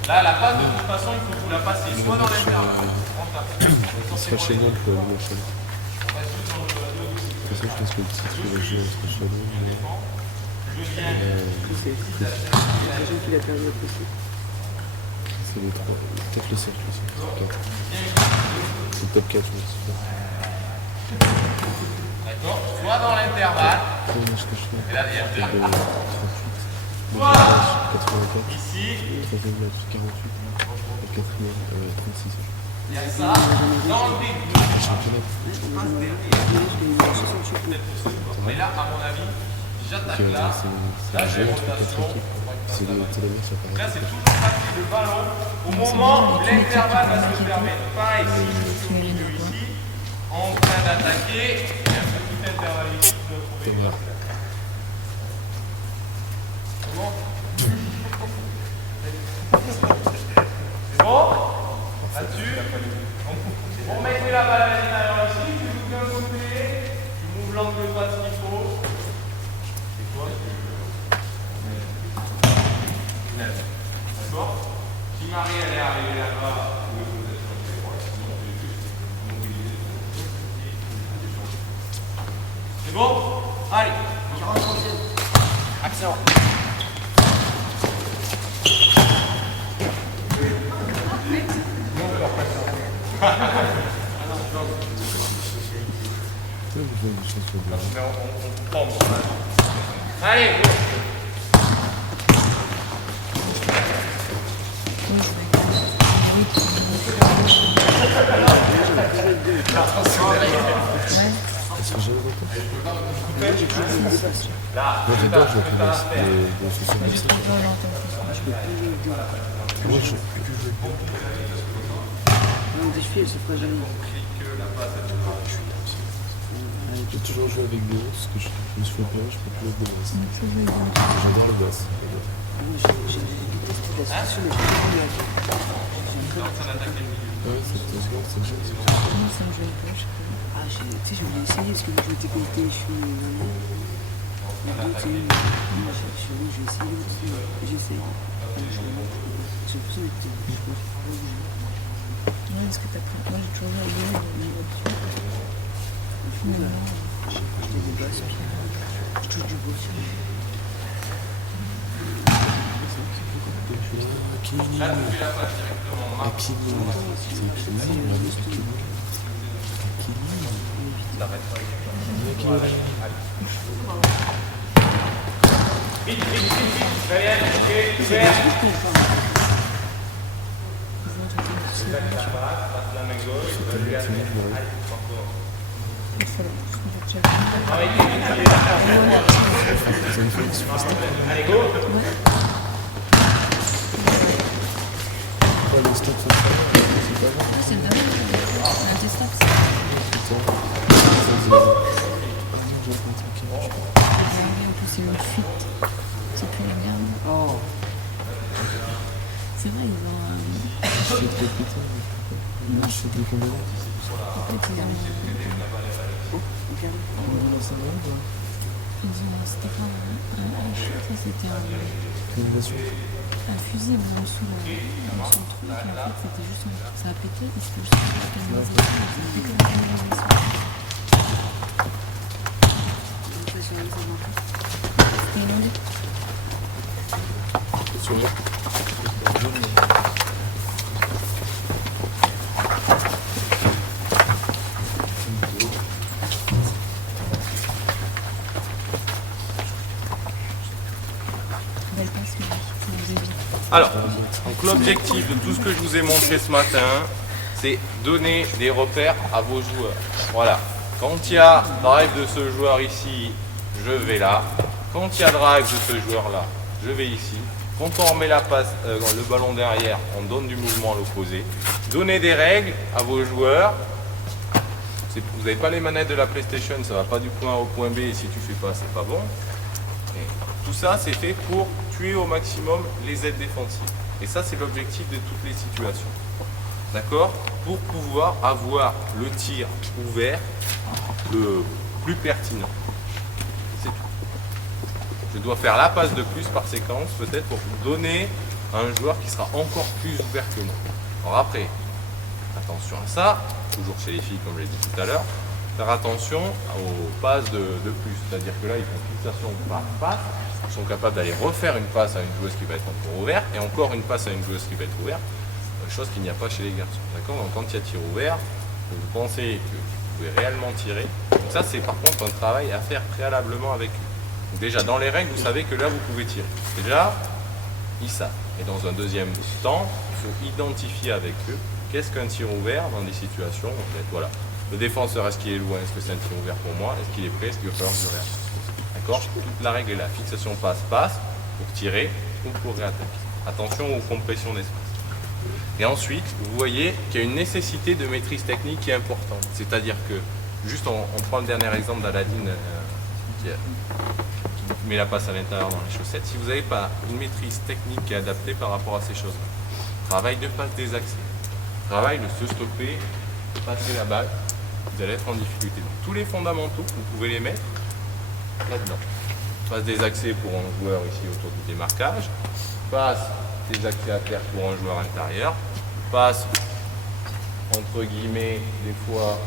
Là, la passe, de toute façon, il faut que vous la passiez soit dans l'intervalle. Ce sera chez nous pour le chez nous. De toute façon, je pense que le titre va jouer entre chez nous. C'est les 3. Peut-être le cercle aussi. C'est le top 4, je pense. D'accord. Soit dans l'intervalle. Comment est-ce que je fais? Et là, il y a 38. Soit 84. ici. 3ème match, 48. Et 4ème, 36. Il y a ça. Dans le rythme. Mais là, à mon avis, j'attaque là. Là, j'ai une rotation. C'est le télomère, ça paraît. Là, c'est toujours passer le ballon au moment où l'intervalle va se permettre. Pareil, si je suis ici, en train d'attaquer, il y a un petit intervalle ici qui doit trouver une place. C'est bon? C'est bon? Là-dessus? Vous remettez la balle à l'intérieur ici, tu joues d'un côté, tu mouves l'angle de passe qu'il faut. C'est quoi? D'accord? Si Marie elle est arrivée là-bas, vous êtes changer. Sinon, vous allez juste mobiliser. C'est bon? Allez, 40 secondes. Action. On tombe. Allez, go. Est-ce que j'ai le retour? Moi j'adore jouer avec les chaussures comme ça. Moi je Des chevilles, ça fera jamais. J'ai toujours joué avec des hausses, parce que je me suis opéré, je peux plus jouer avec des basses. J'adore les basses. Ouais, c'est seconde, c'est bien. Ah, tu sais, je voulais essayer parce que je m'étais connecté les cheveux l'année. Je vais essayer aussi. J'essaie. J'ai l'impression que Ouais, parce que t'as pris. Moi, j'ai toujours joué à là-dessus. j'ai des basses, je touche du bois. Vite, vite, vite, vite. Daniel, ok, ouvert. Passe la main gauche. Allez, go. Le stop, c'est pas grave. C'est le dernier. C'est un test-up. En plus, c'est une fuite. C'est plus la merde. Oh, C'est vrai, ils ont Je fais trop putain. Je fais des combinaisons. en fait, ils ont c'était pas un H, ça c'était Combinaison. un fusible en dessous le truc, et en fait c'était juste ça a pété et c'était juste la canalisation. C'était inondé. Sur moi. Belle passe, mais c'est un débit. Alors, donc l'objectif de tout ce que je vous ai montré ce matin, c'est donner des repères à vos joueurs. Voilà. Quand il y a drive de ce joueur ici, je vais là. Quand il y a drive de ce joueur là, je vais ici. Quand on remet la passe, le ballon derrière, on donne du mouvement à l'opposé. Donnez des règles à vos joueurs. Vous n'avez pas les manettes de la PlayStation, ça ne va pas du point A au point B et si tu fais pas, c'est pas bon. Et tout ça, c'est fait pour tuer au maximum les aides défensives. Et ça, c'est l'objectif de toutes les situations. D'accord? Pour pouvoir avoir le tir ouvert le plus pertinent. C'est tout. Je dois faire la passe de plus par séquence, peut-être pour donner à un joueur qui sera encore plus ouvert que moi. Alors après, attention à ça, toujours chez les filles, comme je l'ai dit tout à l'heure, faire attention aux passes de plus. C'est-à-dire que là, ils font fixation par passe, ils sont capables d'aller refaire une passe à une joueuse qui va être encore ouverte, et encore une passe à une joueuse qui va être ouverte, chose qu'il n'y a pas chez les garçons. D'accord? Donc quand il y a tir ouvert, vous pensez que vous pouvez réellement tirer. Donc ça, c'est par contre un travail à faire préalablement avec eux. Donc déjà, dans les règles, vous savez que là, vous pouvez tirer. Déjà, ils savent. Et dans un deuxième temps, il faut identifier avec eux qu'est-ce qu'un tir ouvert dans des situations où vous êtes, voilà. Le défenseur, est-ce qu'il est loin? Est-ce que c'est un tir ouvert pour moi? Est-ce qu'il est prêt? Est-ce qu'il va falloir que je réagisse? D'accord? Toute la règle est là. Fixation passe-passe pour tirer ou pour réattaquer. Attention aux compressions d'espace. Et ensuite, vous voyez qu'il y a une nécessité de maîtrise technique qui est importante. C'est-à-dire que, juste on prend le dernier exemple d'Aladine qui met la passe à l'intérieur dans les chaussettes. Si vous n'avez pas une maîtrise technique qui est adaptée par rapport à ces choses-là, travail de passe désaxée, travail de se stopper, passer la balle, vous allez être en difficulté. Donc, tous les fondamentaux, vous pouvez les mettre là-dedans. Passe désaxée pour un joueur ici autour du démarquage, passe désaxée à terre pour un joueur intérieur, passe entre guillemets des fois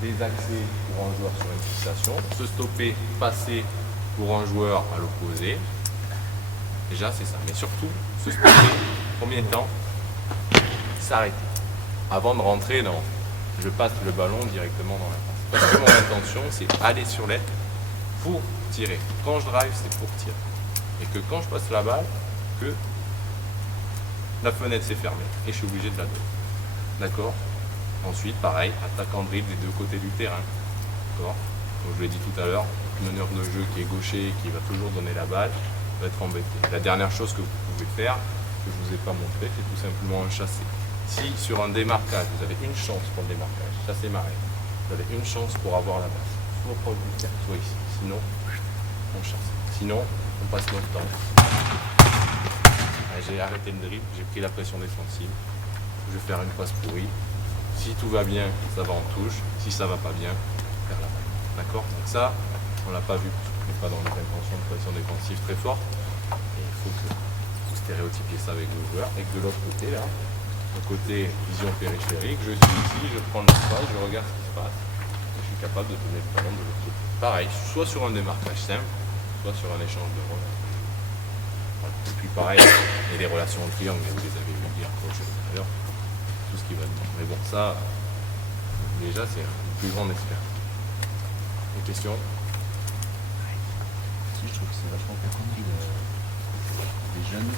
désaxée pour un joueur sur une fixation, se stopper, passer pour un joueur à l'opposé. Déjà c'est ça, mais surtout se stopper, premier temps, s'arrêter avant de rentrer dans je passe le ballon directement dans la passe. Parce que mon intention c'est aller sur l'aide pour tirer. Quand je drive c'est pour tirer. Et que quand je passe la balle, que la fenêtre s'est fermée et je suis obligé de la donner. D'accord? Ensuite, pareil, attaque en dribble des deux côtés du terrain. D'accord? Comme je l'ai dit tout à l'heure, meneur de jeu qui est gaucher et qui va toujours donner la balle va être embêté. La dernière chose que vous pouvez faire, que je ne vous ai pas montré, c'est tout simplement un chassé. Si sur un démarquage, vous avez une chance pour le démarquage, chassé marée, vous avez une chance pour avoir la balle, soit proche du cercle, soit ici. Sinon, on chasse. Sinon, on passe notre temps. J'ai arrêté le dribble, j'ai pris la pression défensive, je vais faire une passe pourrie. Si tout va bien, ça va en touche. Si ça va pas bien, faire la balle. D'accord? Donc ça, on l'a pas vu, parce qu'on n'est pas dans une intention de pression défensive très forte. Et il faut que vous stéréotypiez ça avec vos joueurs. Et que de l'autre côté, là, le côté vision périphérique, je suis ici, je prends l'espace, je regarde ce qui se passe. Et je suis capable de donner le ballon de l'autre côté. Pareil, soit sur un démarquage simple, soit sur un échange de rôle. Et puis pareil, il y a des relations en triangle, vous les avez vu dire coach tout à l'heure, tout ce qui va dedans. Mais bon, ça, déjà, c'est une plus grande expérience. Une question? Si, je trouve que c'est vachement compris des jeunes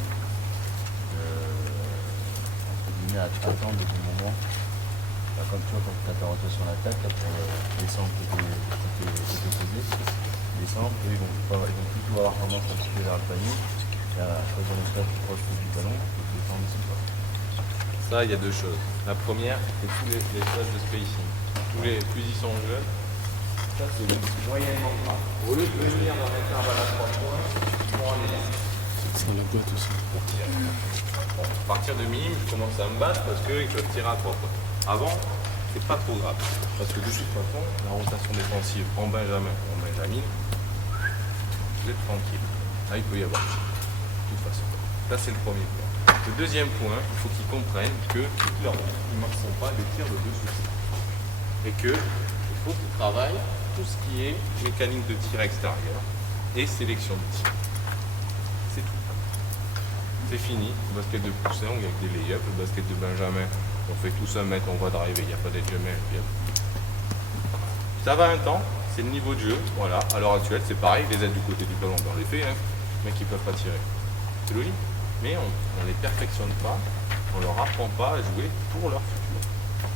entre guillemets à attendre de ce moment. Bah, comme tu vois, quand tu as ta rotation sur l'attaque, pour descendre côté opposé, descendre, eux, ils vont plutôt avoir tendance à tirer vers le panier. Choisir l'espace plus proche du ballon et de défendre ici. Ça, il y a deux choses. La première, c'est tous les phases de spacing. Plus ils sont jeunes, ça c'est moyennement grave. Au lieu de venir dans l'intervalle à 3 points, ils vont aller là. C'est la boîte aussi. Pour tirer. Bon, à partir de minime, je commence à me battre parce qu'ils peuvent tirer à 3 points. Avant, c'est pas trop grave. Parce que de toute façon, la rotation défensive en Benjamin ou en Benjamine, vous êtes tranquille. Là, il peut y avoir. De toute façon. Ça, c'est le premier point. Le deuxième point, il faut qu'ils comprennent que toute leur vie, ils ne marqueront pas des tirs de dessus. Et qu'il faut qu'ils travaillent tout ce qui est mécanique de tir extérieur et sélection de tir. C'est tout. C'est fini. Le basket de poussin, on gagne des lay-ups. Le basket de Benjamin, on fait tous 1 mètre, on va driver, il n'y a pas d'être jamais. Ça va un temps, c'est le niveau de jeu. Voilà. À l'heure actuelle, c'est pareil, les aides du côté du ballon dans les faits, mais qui ne peuvent pas tirer. C'est logique, mais on ne les perfectionne pas, on ne leur apprend pas à jouer pour leur futur.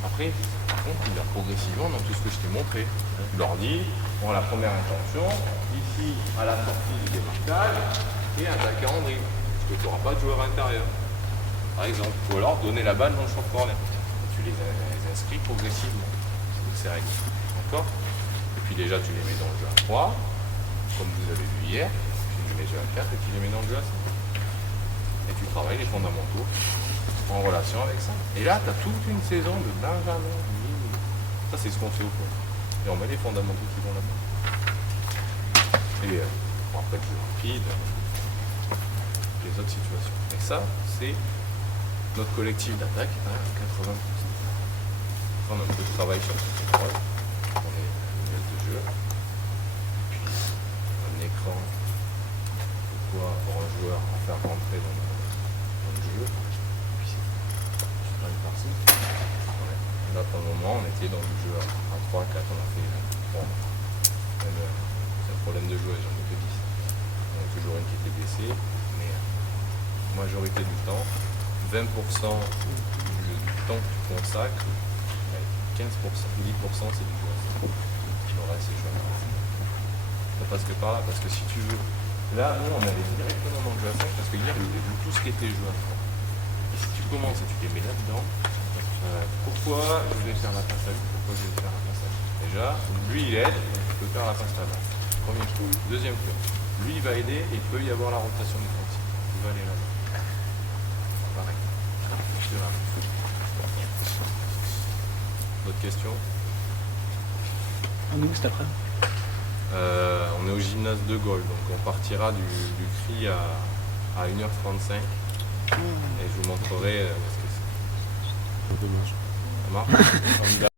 Après, par contre, il va progressivement dans tout ce que je t'ai montré. Je leur dis, bon, la première intention, ici, à la sortie du démarquage, et attaquer en dribble, parce que tu n'auras pas de joueur intérieur, par exemple. Ou alors donner la balle dans le short corner. Tu les inscris progressivement, c'est règle. D'accord? Et puis déjà, tu les mets dans le jeu à 3, comme vous avez vu hier, tu les mets jeu à 4 et tu les mets dans le jeu à 5. et tu travailles les fondamentaux en relation avec ça. Et là, tu as toute une saison de Benjamin. Ça, c'est ce qu'on fait au cours. Et on met les fondamentaux qui vont là-bas. Et bon, après, le jeu rapide, les autres situations. Et ça, c'est notre collectif d'attaque à 80%. On a un peu de travail sur ce contrôle. On est une de jeu. Puis un écran. Pourquoi pour un joueur à faire rentrer dans le jeu. Puis une partie. Ouais. Là, pour le moment, on était dans le jeu à 3, 4, on a fait 3. C'est un problème de jouer, j'en ai que 10. On a toujours une qui était blessée, mais majorité du temps, 20% du temps que tu consacres, 15%, 10% c'est du jeu. Le reste c'est joueur. Ça passe que par là, parce que si tu veux, là nous on allait directement dans le jeu à 5 parce que hier il y avait tout ce qui était jeu à 3. Et si tu commences et tu t'es mis là-dedans, pourquoi je vais faire la passe à lui, pourquoi je vais faire la passe à lui. Déjà, lui il aide, tu peux faire la passe là-bas. Premier tour. Deuxième tour. Lui il va aider et il peut y avoir la rotation défensive. Il va aller là-bas. Pareil. D'autres questions? On est où cet après? On est au gymnase de Gaulle, donc on partira du CRI à 1h35 et je vous montrerai ce que c'est. Dommage. Ça marche? Formidable.